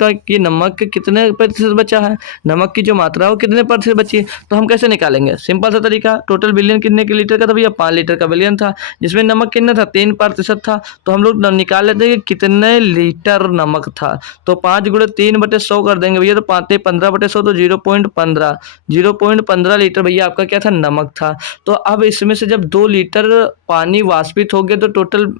कितने प्रतिशत बचा है, नमक की जो मात्रा है वो कितने प्रतिशत बची है, तो हम कैसे निकालेंगे? सिंपल सा तरीका, टोटल बिलियन कितने के लीटर का था भैया 5 लीटर का बिलियन था, जिसमें नमक कितना था 3% था, तो हम लोग निकाल लेते हैं कि कितने लीटर नमक था। तो 5 गुणे 3/100 कर देंगे भैया, तो 15/100 तो 0.15 लीटर भैया आपका क्या था नमक था। तो अब इसमें से जब 2 लीटर पानी वाष्पित हो गया, तो टोटल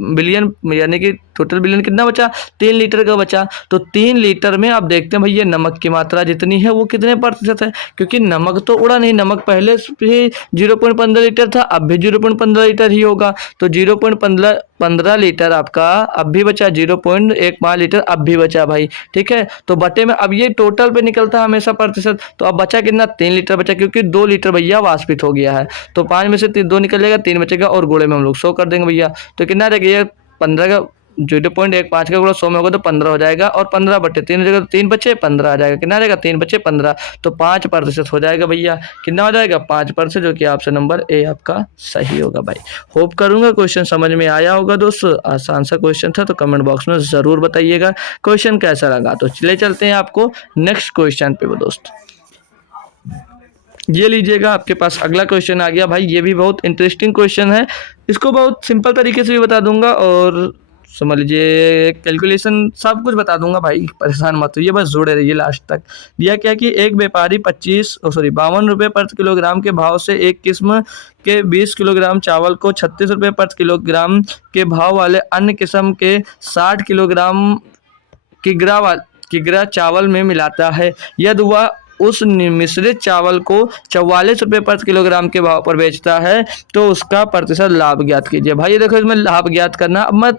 बिलियन यानी कि टोटल बिलियन कितना बचा 3 लीटर का बचा। तो 3 लीटर में आप देखते हैं भैया नमक की मात्रा जितनी है वो कितने प्रतिशत है, क्योंकि नमक तो उड़ा नहीं, नमक पहले भी 0.15 लीटर था, अब भी 0.15 लीटर ही होगा। तो 0.15 लीटर आपका अब भी बचा, 0.15 लीटर अब भी बचा भाई। ठीक है, तो बटे में अब ये टोटल पे निकलता है हमेशा प्रतिशत, तो अब बचा कितना 3 लीटर बचा, क्योंकि 2 लीटर भैया वाष्पित हो गया है। तो 5 में से 2 निकलेगा, 3 बचेगा, और गुणे में हम लोग 100 कर देंगे भैया। तो कितना रहेगा ये 15 का 0.15 का गुणा 100 में होगा तो 15 हो जाएगा, और 15/3 हो जाएगा, तो 3 बचे 15 आ जाएगा। कितना रहेगा 3 बचे 15, तो 5% हो जाएगा भैया। कितना हो जाएगा 5%, जो कि ऑप्शन नंबर ए आपका सही होगा भाई। होप करूंगा क्वेश्चन समझ में आया होगा दोस्तों, आसान सा क्वेश्चन था, तो कमेंट बॉक्स में जरूर बताइएगा क्वेश्चन कैसा लगा। तो चले चलते हैं आपको नेक्स्ट क्वेश्चन पे वो दोस्त। ये लीजिएगा, आपके पास अगला क्वेश्चन आ गया भाई। ये भी बहुत इंटरेस्टिंग क्वेश्चन है, इसको बहुत सिंपल तरीके से भी बता दूंगा, और समझ लीजिए कैलकुलेशन सब कुछ बता दूंगा भाई, परेशान मत होइए, बस जुड़े रहिए लास्ट तक। दिया क्या कि एक व्यापारी 52 रुपये पर किलोग्राम के भाव से एक किस्म के 20 किलोग्राम चावल को 36 रुपये पर किलोग्राम के भाव वाले अन्य किस्म के 60 किलोग्राम किग्रा चावल में मिलाता है। यदि वह उस मिश्रित चावल को 44 रुपये पर किलोग्राम के भाव पर बेचता है, तो उसका प्रतिशत लाभ ज्ञात कीजिए। भाई ये देखो, इसमें लाभ ज्ञात करना, अब मैं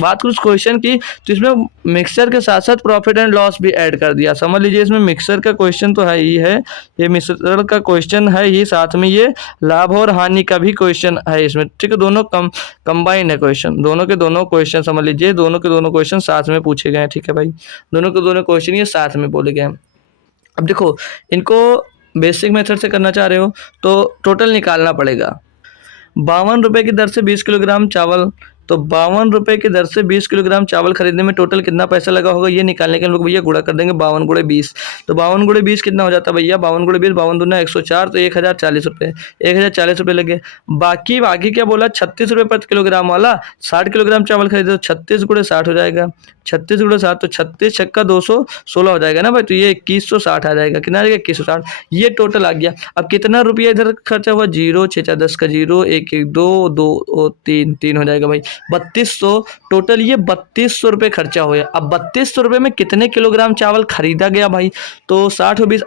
बात करूँ क्वेश्चन की, तो इसमें मिक्सर के साथ साथ प्रॉफिट एंड लॉस भी ऐड कर दिया। समझ लीजिए इसमें मिक्सर का क्वेश्चन तो है ही है, ये मिश्रण का क्वेश्चन है ही, साथ में ये लाभ और हानि का भी क्वेश्चन है इसमें। ठीक है, दोनों कंबाइंड है क्वेश्चन, दोनों के दोनों क्वेश्चन समझ लीजिए, दोनों के दोनों क्वेश्चन साथ में पूछे गए हैं। ठीक है भाई, दोनों के दोनों क्वेश्चन ये साथ में बोले गए हैं। अब देखो, इनको बेसिक मेथड से करना चाह रहे हो तो टोटल निकालना पड़ेगा। 52 रुपये की दर से 20 किलोग्राम चावल, तो 52 रुपये की दर से 20 किलोग्राम चावल खरीदने में टोटल कितना पैसा लगा होगा, ये निकालने के हम लोग भैया गुणा कर देंगे 52 गुणे 20। तो 52 गुणे 20 कितना हो जाता है भैया, 52 गुणे 20 52 दूना 104, तो 1040 रुपये, 1040 रुपये लगे। बाकी क्या बोला 36 रुपये प्रति किलोग्राम वाला, 60 किलोग्राम चावल खरीदे तो 36 गुणे 60 हो जाएगा, 36 गुणे 7 तो 36 छक्का 216 हो जाएगा ना भाई, तो ये 2160 आ जाएगा। कितना आ जाएगा 2160, ये टोटल आ गया। अब कितना रुपया इधर खर्चा हुआ, 0 6 4 10 का 0 1 1 2 2 3 3 हो जाएगा भाई, 3200 टोटल, ये 3200 रुपये खर्चा हुआ। अब 3200 रुपये में कितने किलोग्राम चावल खरीदा गया भाई, तो 60 और 20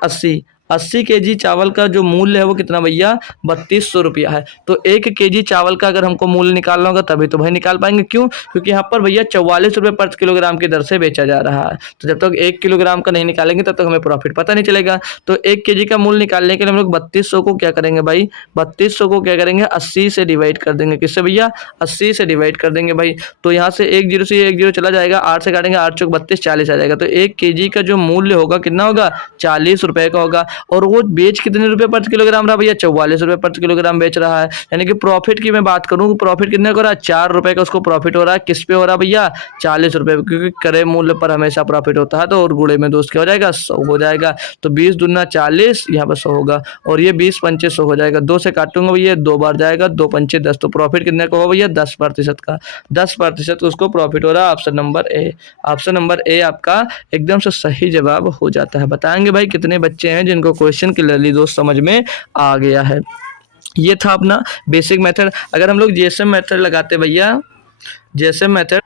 80 केजी चावल का जो मूल्य है वो कितना भैया 3200 रुपया है। तो 1 केजी चावल का अगर हमको मूल्य निकालना होगा तभी तो भाई निकाल पाएंगे, क्यों? क्योंकि यहाँ पर भैया 44 रुपये पर किलोग्राम की दर से बेचा जा रहा है। तो जब तक 1 किलोग्राम का नहीं निकालेंगे तब तक हमें प्रॉफिट पता नहीं चलेगा। तो 1 केजी का मूल्य निकालने के लिए हम लोग 3200 को क्या करेंगे भाई, 3200 को क्या करेंगे 80 से डिवाइड कर देंगे। किससे भैया 80 से डिवाइड कर देंगे भाई। तो यहाँ से 1 0 से 1 0 चला जाएगा, 8 से काटेंगे 8 चौक 32 40 आ जाएगा। तो 1 केजी का जो मूल्य होगा कितना होगा 40 रुपये का होगा। और वो बेच कितने रुपए प्रति किलोग्राम रहा भैया, 44 रुपए प्रति किलोग्राम बेच रहा है। यानी कि प्रॉफिट की मैं बात करूँ, प्रॉफिट कितने का हो रहा है, 4 रुपए का उसको प्रॉफिट हो रहा है। किस पे हो रहा है भैया, 40 रुपए, क्योंकि क्रय मूल्य पर हमेशा प्रॉफिट होता है। तो और गुणे में दोस्त क्या हो जाएगा, 100 हो जाएगा। तो 20 दूना 40, यहाँ पर 100 होगा, और ये 20 पंचे 100 हो जाएगा। 2 से काटूंगा भैया, 2 बार जाएगा, 2 पंचे 10। तो प्रॉफिट कितने का हो भैया, 10% का, 10% उसको प्रॉफिट हो रहा है। Option number A, option number A आपका एकदम से सही जवाब हो जाता है। बताएंगे भाई कितने बच्चे हैं जिनको क्वेश्चन क्लियरली दोस्त समझ में आ गया है। ये था अपना बेसिक मेथड। अगर हम लोग जीएसएम मेथड लगाते भैया, जीएसएम मेथड,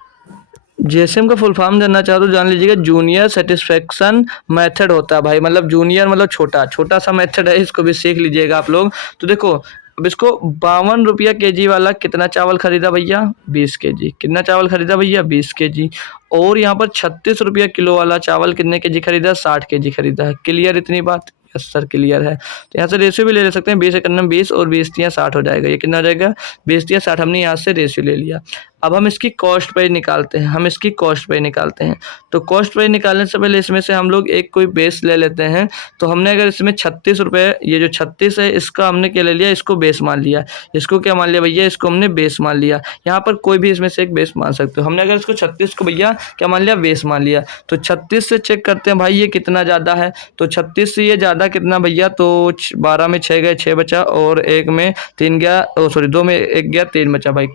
जीएसएम का फुल फॉर्म जानना चाहो तो जान लीजिएगा, जूनियर सेटिस्फेक्शन मेथड होता है भाई। मतलब जूनियर मतलब छोटा, छोटा सा मेथड है, इसको भी सीख लीजिएगा आप लोग। तो देखो अब इसको 52 रुपया केजी वाला कितना चावल खरीदा भैया, 20 केजी। कितना चावल खरीदा भैया, 20 केजी। और यहाँ पर 36 रुपया किलो वाला चावल कितने केजी खरीदा, 60 केजी खरीदा है। क्लियर इतनी बात, यस सर क्लियर है। तो यहाँ से रेशियो भी ले सकते हैं, 20 एकन्नम 20 और 20 तियां 60 हो जाएगा। ये कितना हो जाएगा, 20 तियां 60, हमने यहाँ से रेशियो ले लिया। अब हम इसकी कॉस्ट प्राइस निकालते हैं, हम इसकी कॉस्ट प्राइस निकालते हैं। तो कॉस्ट प्राइस निकालने से पहले इसमें से हम लोग एक कोई बेस ले लेते हैं। तो हमने अगर इसमें 36 रुपये, ये जो 36 है इसका हमने क्या ले लिया, इसको बेस मान लिया। इसको क्या मान लिया भैया, इसको हमने बेस मान लिया। यहाँ पर कोई भी इसमें से एक बेस मान सकते हो। हमने अगर इसको 36 को भैया क्या मान लिया, बेस मान लिया। तो 36 से चेक करते हैं भाई ये कितना ज़्यादा है। तो 36 से ये ज़्यादा कितना भैया, तो 12 में 6 गए, 6 बचा, और 1 में 3 गया, सॉरी 2 में 1 गया, 3 बचा भाई।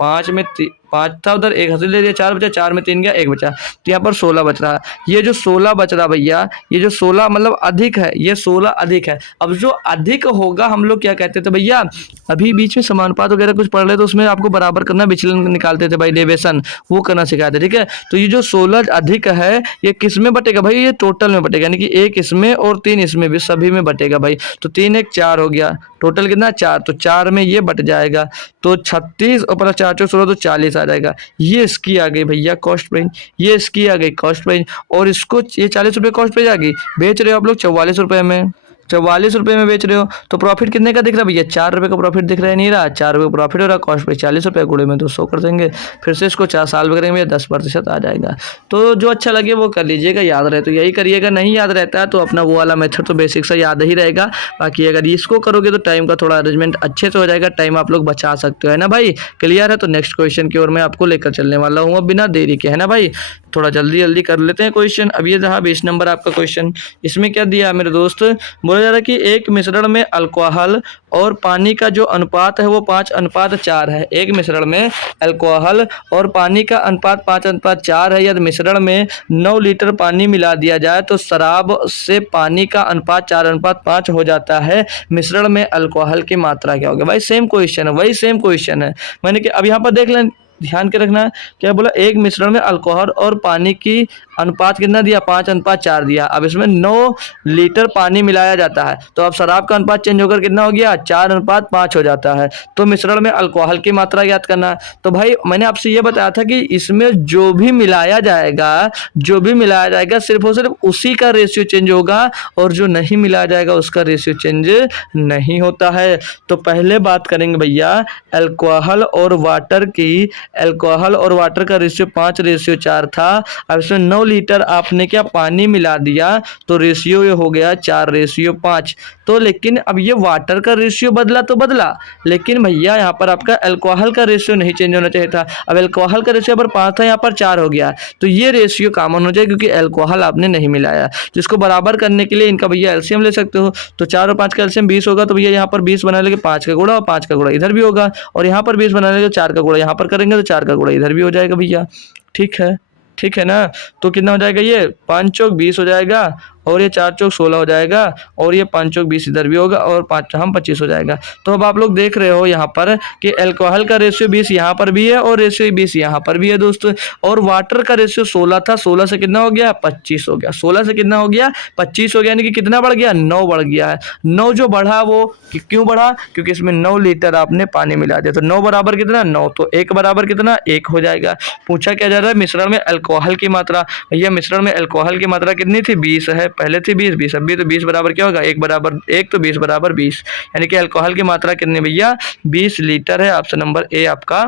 5 में 5 था, उधर 1 हासिल ले लिया, 4 बचा, 4 में 3 गया, 1 बचा। तो यहाँ पर 16 बच रहा। ये जो 16 बच रहा भैया, ये जो 16 मतलब अधिक है, ये 16 अधिक है। अब जो अधिक होगा हम लोग क्या कहते थे भैया, अभी बीच में समानुपात वगैरह कुछ पढ़ रहे तो उसमें आपको बराबर करना, विचलन निकालते थे भाई, डेविएशन, वो करना सिखाते, ठीक है। तो ये जो 16 अधिक है ये किस में बटेगा भाई, ये टोटल में बटेगा, यानी कि 1 इसमें और 3 इसमें भी, सभी में बटेगा भाई। तो 3 1 4 हो गया, टोटल कितना 4, तो 4 में ये बट जाएगा। तो 36 और प्लस 4 4 16 तो 40 आ जाएगा। ये इसकी आ गई भैया कॉस्ट प्राइस, ये इसकी आ गई कॉस्ट प्राइस। और इसको ये 40 रुपये कॉस्ट प्राइस आ गई, बेच रहे हो आप लोग 44 रुपये में, 44 रुपये में बेच रहे हो। तो प्रॉफिट कितने का दिख रहा है भैया, 4 रुपये का प्रॉफिट दिख रहा है, नहीं रहा, 4 रुपये प्रॉफिट हो रहा, कॉस्ट प्राइस 40 रुपये, गुणे में 200 कर देंगे। फिर से इसको 4 साल में करेंगे भैया, 10% आ जाएगा। तो जो अच्छा लगे वो कर लीजिएगा, याद रहे तो यही करिएगा, नहीं याद रहता है तो अपना वो वाला मेथड तो बेसिक सा याद ही रहेगा। बाकी अगर इसको करोगे तो टाइम का थोड़ा अरेंजमेंट अच्छे से हो जाएगा, टाइम आप लोग बचा सकते हो, है ना भाई। क्लियर है। तो नेक्स्ट क्वेश्चन की ओर मैं आपको लेकर चलने वाला हूँ अब बिना देरी के, है ना भाई। थोड़ा जल्दी जल्दी कर लेते हैं क्वेश्चन। अब ये रहा 20 नंबर आपका क्वेश्चन। इसमें क्या दिया है मेरे दोस्त, बोला जा रहा है कि एक मिश्रण में अल्कोहल और पानी का जो अनुपात है वो 5:4 है। एक मिश्रण में अल्कोहल और पानी का अनुपात 5:4 है। यदि मिश्रण में 9 लीटर पानी मिला दिया जाए तो शराब से पानी का अनुपात 4:5 हो जाता है। मिश्रण में अल्कोहल की मात्रा क्या होगी। भाई सेम क्वेश्चन है, वही सेम क्वेश्चन है। मैंने कि अब यहाँ पर देख लें, ध्यान के रखना, क्या बोला, एक मिश्रण में अल्कोहल और पानी की अनुपात कितना दिया, 5:4 दिया। अब इसमें 9 लीटर पानी मिलाया जाता है, तो अब शराब का अनुपात चेंज होकर कितना हो गया, 4:5 हो जाता है। तो मिश्रण में अल्कोहल की मात्रा ज्ञात करना है। तो भाई मैंने आपसे ये बताया था कि इसमें जो भी मिलाया जाएगा, जो भी मिलाया जाएगा सिर्फ और सिर्फ उसी का रेशियो चेंज होगा, और जो नहीं मिलाया जाएगा उसका रेशियो चेंज नहीं होता है। तो पहले बात करेंगे भैया अल्कोहल और वाटर की। अल्कोहल और वाटर का रेशियो 5:4 था। अब इसमें 9 लीटर आपने क्या पानी मिला दिया, तो रेशियो ये हो गया 4:5। तो लेकिन अब ये वाटर का रेशियो बदला तो बदला, लेकिन भैया यहाँ पर आपका अल्कोहल का रेशियो नहीं चेंज होना चाहिए था। अब अल्कोहल का रेशियो पर 5 था, यहाँ पर 4 हो गया, तो ये रेशियो कॉमन हो जाए क्योंकि अल्कोहल आपने नहीं मिलाया। तो इसको बराबर करने के लिए इनका भैया एलसीएम ले सकते हो। तो 4 और 5 का एलसीएम 20 होगा, तो भैया यहाँ पर 20 बना लेंगे, 5 का गुणा और 5 का गुणा इधर भी होगा, और यहाँ पर 20 बना लेंगे, 4 का गुणा यहाँ पर करेंगे तो 4 का गुणा इधर भी हो जाएगा भैया। ठीक है, ठीक है ना। तो कितना हो जाएगा, ये 5 चौक 20 हो जाएगा, और ये 4 चौक 16 हो जाएगा, और ये 5 चौक 20 इधर भी होगा, और 5 हम 25 हो जाएगा। तो अब आप लोग देख रहे हो यहाँ पर कि अल्कोहल का रेशियो 20 यहाँ पर भी है, और रेशियो 20 यहाँ पर भी है दोस्तों। और वाटर का रेशियो 16 था, 16 से कितना हो गया, 25 हो गया। 16 से कितना हो गया, 25 हो गया, यानी कि कितना बढ़ गया, 9 बढ़ गया है। 9 जो बढ़ा वो क्यों बढ़ा, क्योंकि इसमें 9 लीटर आपने पानी मिला दिया। तो 9 बराबर कितना, 9, तो 1 बराबर कितना, 1 हो जाएगा। पूछा क्या जा रहा है, मिश्रण में अल्कोहल की मात्रा। भैया मिश्रण में अल्कोहल की मात्रा कितनी थी, 20 है, पहले थी 20, अब भी तो 20 बराबर क्या होगा, 1 बराबर 1, तो 20 बराबर 20, यानी कि अल्कोहल की मात्रा कितनी भैया, 20 लीटर है। ऑप्शन नंबर ए आपका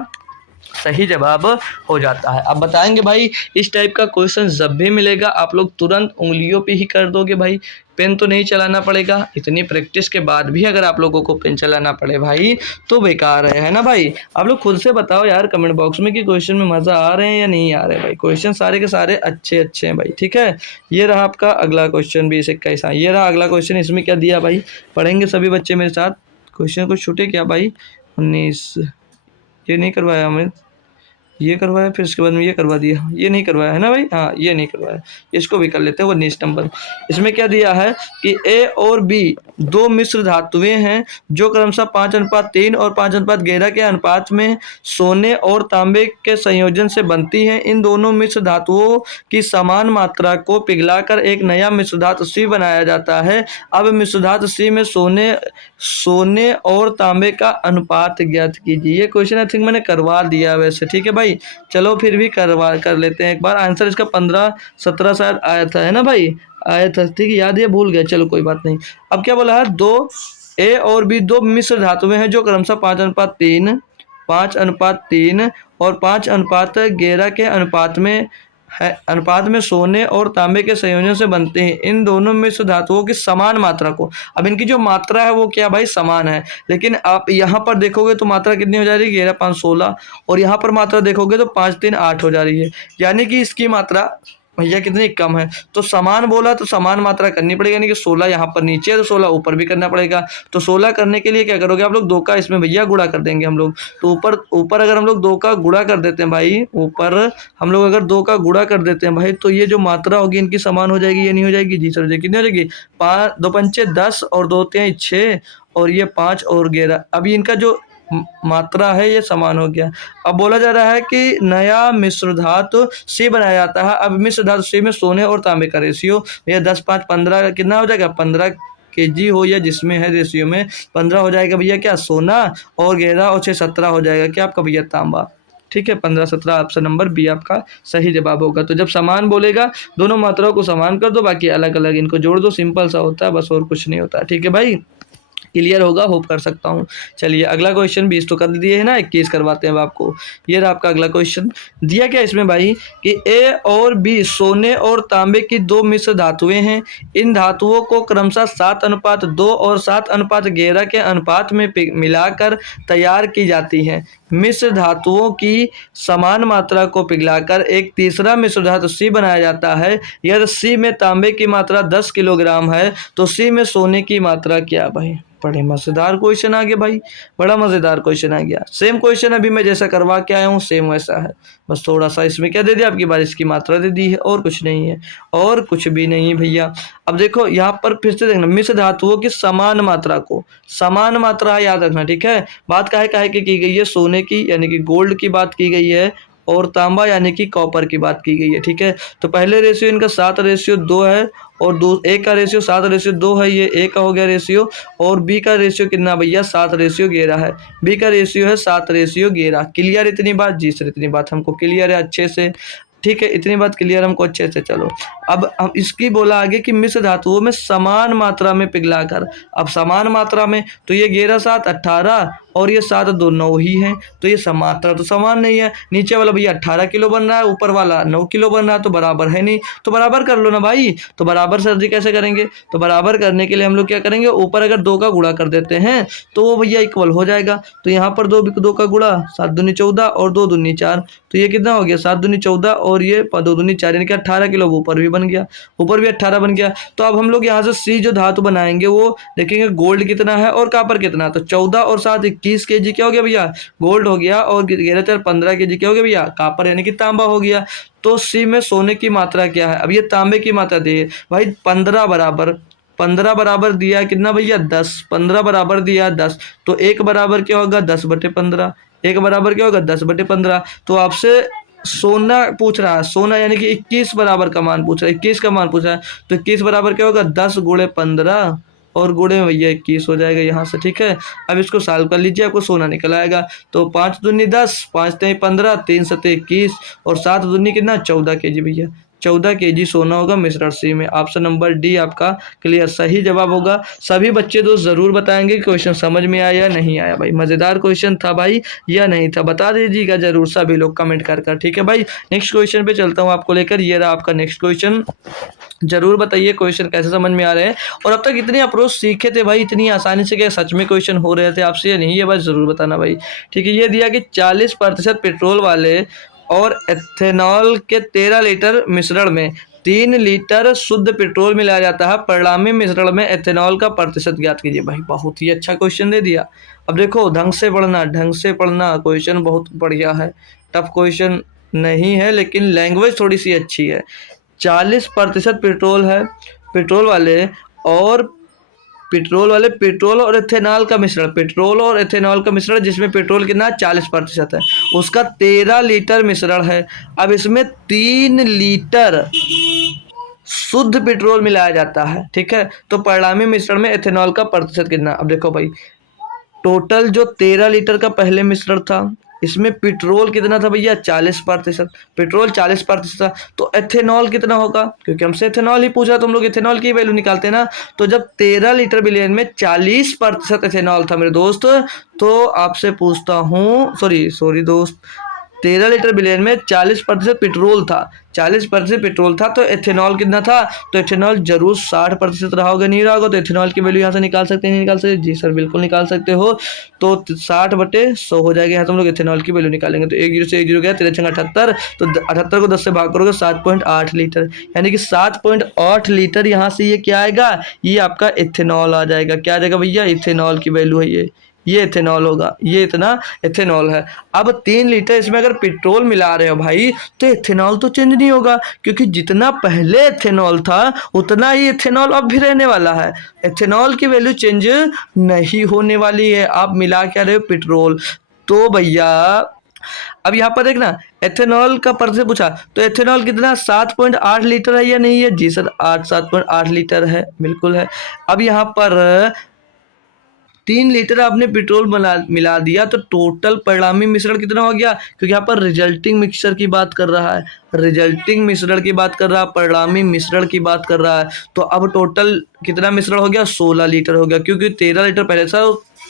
सही जवाब हो जाता है। अब बताएंगे भाई, इस टाइप का क्वेश्चन जब भी मिलेगा आप लोग तुरंत उंगलियों पे ही कर दोगे भाई, पेन तो नहीं चलाना पड़ेगा। इतनी प्रैक्टिस के बाद भी अगर आप लोगों को पेन चलाना पड़े भाई तो बेकार है ना भाई। आप लोग खुद से बताओ यार कमेंट बॉक्स में कि क्वेश्चन में मज़ा आ रहे हैं या नहीं आ रहे हैं भाई। क्वेश्चन सारे के सारे अच्छे अच्छे हैं भाई, ठीक है। ये रहा आपका अगला क्वेश्चन 20-21। ये रहा अगला क्वेश्चन, इसमें क्या दिया भाई, पढ़ेंगे सभी बच्चे मेरे साथ। क्वेश्चन को छूटे क्या भाई, 19 ये नहीं करवाया हमें, ये करवाया, फिर उसके बाद में ये करवा दिया, ये नहीं करवाया है ना भाई, हाँ ये नहीं करवाया, इसको भी कर लेते हैं। 19 नंबर, इसमें क्या दिया है कि ए और बी दो मिश्र धातुएं हैं जो क्रमशः 5:3 और 5:11 के अनुपात में सोने और तांबे के संयोजन से बनती हैं। इन दोनों मिश्र धातुओं की समान मात्रा को पिघलाकर एक नया मिश्र धातु सी बनाया जाता है। अब मिश्र धातु सी में सोने और तांबे का अनुपात ज्ञात कीजिए। ये क्वेश्चन आई थिंक मैंने करवा दिया वैसे, ठीक है भाई। चलो फिर भी कर लेते हैं एक बार। आंसर इसका 15-17 शायद आया था, है ना भाई, आया था, ठीक है, याद है, भूल गया, चलो कोई बात नहीं। अब क्या बोला है, दो ए और बी दो मिश्र धातुएं हैं जो क्रमशः 5:3 और 5:11 के अनुपात में सोने और तांबे के संयोजन से बनते हैं। इन दोनों मिश्र धातुओं की समान मात्रा को, अब इनकी जो मात्रा है वो क्या भाई, समान है, लेकिन आप यहाँ पर देखोगे तो मात्रा कितनी हो जा रही है, 11 5 16, और यहाँ पर मात्रा देखोगे तो 5 3 8 हो जा रही है, यानी कि इसकी मात्रा भैया कितनी कम है। तो समान बोला तो समान मात्रा करनी पड़ेगी, यानी कि 16 यहाँ पर नीचे है तो 16 ऊपर भी करना पड़ेगा। तो 16 करने के लिए क्या करोगे आप लोग, 2 का इसमें भैया गुणा कर देंगे हम लोग। तो ऊपर अगर हम लोग 2 का गुणा कर देते हैं भाई, ऊपर हम लोग अगर 2 का गुणा कर देते हैं भाई, तो ये जो मात्रा होगी इनकी समान हो जाएगी, ये नहीं हो जाएगी जी सर, कितनी हो जाएगी, 5 2 पंचे 10 और 2 3 6 और ये 5 और 11। अभी इनका जो मात्रा है ये समान हो गया। अब बोला जा रहा है कि नया मिश्र धातु सी बनाया जाता है। अब मिश्र धातु सी में सोने और तांबे का रेशियो भैया 10 5 15 कितना हो जाएगा, 15 kg हो या जिसमें है रेशियो में 15 हो जाएगा भैया क्या, सोना, और 11 और 6 17 हो जाएगा क्या आपका भैया, तांबा। ठीक है, 15-17 ऑप्शन नंबर बी आपका सही जवाब होगा। तो जब समान बोलेगा दोनों मात्राओं को समान कर दो, बाकी अलग अलग इनको जोड़ दो, सिंपल सा होता है बस, और कुछ नहीं होता। ठीक है भाई, क्लियर होगा, होप कर सकता हूँ। चलिए अगला क्वेश्चन 20 तो कर दिए है ना, 21 करवाते हैं अब आपको। ये रहा आपका अगला क्वेश्चन। दिया क्या इसमें भाई कि ए और बी सोने और तांबे की दो मिश्र धातुएं हैं। इन धातुओं को क्रमशः 7:2 और 7:11 के अनुपात में मिलाकर तैयार की जाती हैं। मिश्र धातुओं की समान मात्रा को पिघलाकर एक तीसरा मिश्र धातु सी बनाया जाता है। यदि सी में तांबे की मात्रा 10 किलोग्राम है तो सी में सोने की मात्रा क्या भाई। बड़े मज़ेदार क्वेश्चन आ गया भाई, बड़ा मज़ेदार क्वेश्चन आ गया। सेम क्वेश्चन अभी मैं जैसा करवा के आया हूँ सेम वैसा है, बस थोड़ा सा इसमें क्या दे दिया आपकी बारिश की मात्रा दे दी है, और कुछ नहीं है, और कुछ भी नहीं है भैया। अब देखो यहाँ पर फिर से देखना, मिश्र धातुओं की समान मात्रा को, समान मात्रा याद रखना, ठीक है। बात काहे की गई है, सोने की यानी कि गोल्ड की बात की गई है, और तांबा यानी कि कॉपर की बात की गई है, ठीक है। तो पहले रेशियो इनका 7:2 है, और ए का रेशियो 7:2 है, ये ए का हो गया रेशियो, और बी का रेशियो कितना भैया 7:11 है। बी का रेशियो है 7:11। क्लियर इतनी बात जी सर, इतनी बात हमको क्लियर है अच्छे से, ठीक है, इतनी बात क्लियर हमको अच्छे से। चलो अब हम इसकी बोला आगे कि मिश्र धातुओं में समान मात्रा में पिघलाकर, अब समान मात्रा में तो ये 11 7 18 और ये 7 2 9 ही है, तो ये मात्रा तो समान नहीं है। नीचे वाला भैया 18 किलो बन रहा है, ऊपर वाला 9 किलो बन रहा है, तो बराबर है नहीं, तो बराबर कर लो ना भाई। तो बराबर सर जी कैसे करेंगे, तो बराबर करने के लिए हम लोग क्या करेंगे, ऊपर अगर 2 का गुणा कर देते हैं तो वो भैया इक्वल हो जाएगा। तो यहाँ पर 2 का गुणा 7 दूनी 14 और 2 दूनी 4, तो ये कितना हो गया 7 दूनी 14 और ये 2 दूनी 4, यानी कि 18 किलो ऊपर भी बन गया, ऊपर भी 18 बन गया। तो अब हम लोग यहाँ से सी जो धातु बनाएंगे वो देखेंगे गोल्ड कितना है और कॉपर कितना, तो 14 और 7 21 kg क्या हो गया भैया, गोल्ड हो गया, और 11 4 15 kg क्या हो गया भैया, कॉपर यानी कि तांबा हो गया। तो सी में सोने की मात्रा क्या है, अब ये तांबे की मात्रा दी है भाई, 15 बराबर दिया कितना भैया 10, 15 बराबर दिया 10, तो 1 बराबर क्या होगा 10/15, 1 बराबर क्या होगा 10/15। तो आपसे सोना पूछ रहा है, सोना यानी कि 21 बराबर का मान पूछ रहा है, 21 का मान पूछ रहा है, तो 21 बराबर क्या होगा 10 × 15 और गुणे में भैया 21 हो जाएगा यहाँ से, ठीक है। अब इसको सॉल्व कर लीजिए, आपको सोना निकल आएगा। तो 5 दूनी 10, 5 3 15, 3 7 21 और 7 दूनी कितना 14 kg भैया। 14 केजी सोना होगा मिश्रण सी में। ऑप्शन नंबर डी आपका क्लियर सही जवाब होगा। सभी बच्चे दोस्त जरूर बताएंगे कि क्वेश्चन समझ में आया या नहीं आया भाई, मजेदार क्वेश्चन था भाई या नहीं था, बता दीजिएगा जरूर सभी लोग कमेंट कर। ठीक है भाई, नेक्स्ट क्वेश्चन पे चलता हूँ आपको लेकर। ये रहा आपका नेक्स्ट क्वेश्चन, जरूर बताइए क्वेश्चन कैसे समझ में आ रहे हैं और अब तक इतने अप्रोच सीखे थे भाई इतनी आसानी से, क्या सच में क्वेश्चन हो रहे थे आपसे या नहीं, ये बात जरूर बताना भाई। ठीक है, ये दिया कि 40% पेट्रोल वाले और एथेनॉल के 13 लीटर मिश्रण में 3 लीटर शुद्ध पेट्रोल मिलाया जाता है, परिणामी मिश्रण में एथेनॉल का प्रतिशत ज्ञात कीजिए। भाई बहुत ही अच्छा क्वेश्चन दे दिया। अब देखो ढंग से पढ़ना, क्वेश्चन बहुत बढ़िया है, टफ क्वेश्चन नहीं है लेकिन लैंग्वेज थोड़ी सी अच्छी है। 40% पेट्रोल है, और पेट्रोल और एथेनॉल का मिश्रण, जिसमें पेट्रोल कितना 40% है, उसका 13 लीटर मिश्रण है। अब इसमें 3 लीटर शुद्ध पेट्रोल मिलाया जाता है। ठीक है, तो परिणामी मिश्रण में एथेनॉल का प्रतिशत कितना। अब देखो भाई टोटल जो 13 लीटर का पहले मिश्रण था, इसमें पेट्रोल कितना था भैया 40%, पेट्रोल 40% था, तो एथेनॉल कितना होगा, क्योंकि हमसे एथेनॉल ही पूछा तो हम लोग एथेनॉल की वैल्यू निकालते हैं ना। तो जब 13 लीटर बिलियन में 40% एथेनॉल था मेरे दोस्त, तो आपसे पूछता हूँ, सॉरी दोस्त, 13 लीटर बिलियन में 40% पेट्रोल था, तो एथेनॉल कितना था, तो एथेनॉल जरूर 60% रहा होगा, नहीं रहा होगा, तो एथेनॉल की वैल्यू यहाँ से निकाल सकते हैं, नहीं निकाल सकते, जी सर बिल्कुल निकाल सकते हो। तो 60/100 हो जाएगा, यहाँ तो हम लोग एथेनॉल की वैल्यू निकालेंगे, तो 10 से 10 गया, 13 78, तो 78 को 10 से भाग करोगे 7.8 लीटर, यानी कि 7.8 लीटर यहाँ से ये क्या आएगा, ये आपका एथेनॉल आ जाएगा। क्या आ जाएगा भैया, इथेनॉल की वैल्यू है ये एथेनॉल होगा, ये इतना एथेनॉल है। अब 3 लीटर इसमें अगर पेट्रोल मिला रहे हो भाई, तो एथेनॉल तो चेंज नहीं होगा, क्योंकि जितना पहले एथेनॉल था उतना ही एथेनॉल अब भी रहने वाला है, एथेनॉल की वैल्यू चेंज नहीं होने वाली है। आप मिला क्या रहे हो, पेट्रोल। तो भैया अब यहाँ पर देखना एथेनॉल का प्रतिशत पूछा, तो एथेनॉल कितना 7.8 लीटर है या नहीं है, जी सर 7.8 लीटर है, बिल्कुल है। अब यहाँ पर 3 लीटर आपने पेट्रोल मिला दिया, तो टोटल परिणामी मिश्रण कितना हो गया, क्योंकि यहाँ पर रिजल्टिंग मिक्सचर की बात कर रहा है, रिजल्टिंग मिश्रण की बात कर रहा है, परिणामी मिश्रण की बात कर रहा है। तो अब टोटल कितना मिश्रण हो गया, 16 लीटर हो गया, क्योंकि 13 लीटर पहले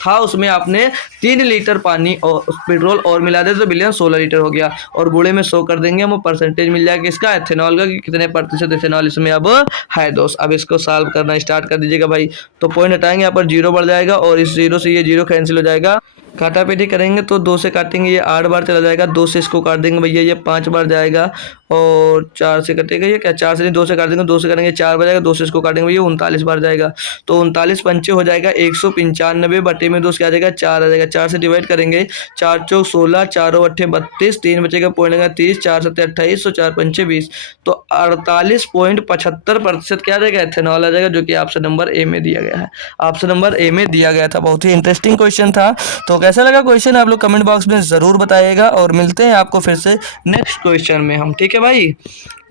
था उसमें आपने 3 लीटर पानी और पेट्रोल और मिला दे, तो बिलियन 16 लीटर हो गया, और गुणे में 100 कर देंगे हम, परसेंटेज मिल जाएगा इसका एथेनॉल का, कि कितने प्रतिशत एथेनॉल इसमें अब है दोस्त। अब इसको सॉल्व करना स्टार्ट कर दीजिएगा भाई। तो पॉइंट हटाएंगे, यहाँ पर 0 बढ़ जाएगा, और इस 0 से ये 0 कैंसिल हो जाएगा, काटा पेटी करेंगे तो 2 से काटेंगे, ये 8 बार चला जाएगा, 2 से इसको काट देंगे भैया, ये 5 बार जाएगा, और 4 से कटेगा, ये क्या 4 से नहीं 2 से काट देंगे, 2 से करेंगे 4 बार जाएगा, 2 से इसको काटेंगे भैया 39 बार जाएगा, तो 39 पंचे हो जाएगा 195 बटे में 2 क्या आ जाएगा 4 आ जाएगा, 4 से डिवाइड करेंगे, 4 चौक 16, 4 अट्ठे 32, 3 बचेगा पॉइंट लगा 30, 4 सत्ते 28, तो 4 पंचे 20, तो 48.75% क्या आ जाएगा, एथेनॉल आ जाएगा, जो कि ऑप्शन नंबर ए में दिया गया है, ऑप्शन नंबर ए में दिया गया था। बहुत ही इंटरेस्टिंग क्वेश्चन था। तो कैसा लगा क्वेश्चन आप लोग कमेंट बॉक्स में जरूर बताइएगा, और मिलते हैं आपको फिर से नेक्स्ट क्वेश्चन में हम। ठीक है भाई,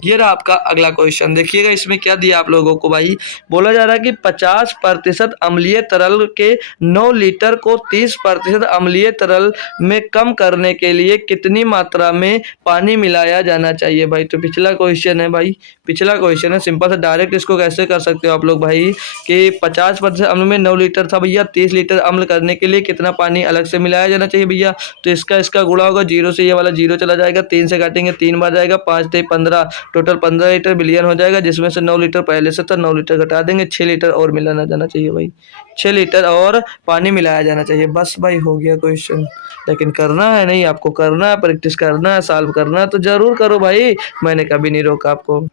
ये रहा आपका अगला क्वेश्चन, देखिएगा इसमें क्या दिया आप लोगों को भाई। बोला जा रहा है कि 50% अम्लीय तरल के 9 लीटर को 30% अम्लीय तरल में कम करने के लिए कितनी मात्रा में पानी मिलाया जाना चाहिए भाई। तो पिछला क्वेश्चन है भाई, पिछला क्वेश्चन है, सिंपल से डायरेक्ट इसको कैसे कर सकते हो आप लोग भाई, कि 50% अम्ल में 9 लीटर था भैया, 30 लीटर अम्ल करने के लिए कितना पानी अलग से मिलाया जाना चाहिए भैया। तो इसका गुणा होगा, 0 से ये वाला 0 चला जाएगा, 3 से काटेंगे 3 बार जाएगा, 5 से 15, टोटल 15 लीटर बिलियन हो जाएगा, जिसमें से 9 लीटर पहले से था, 9 लीटर घटा देंगे, 6 लीटर और मिलाना जाना चाहिए भाई, 6 लीटर और पानी मिलाया जाना चाहिए। बस भाई हो गया क्वेश्चन, लेकिन करना है नहीं, आपको करना है, प्रैक्टिस करना है, सॉल्व करना है, तो जरूर करो भाई, मैंने कभी नहीं रोका आपको।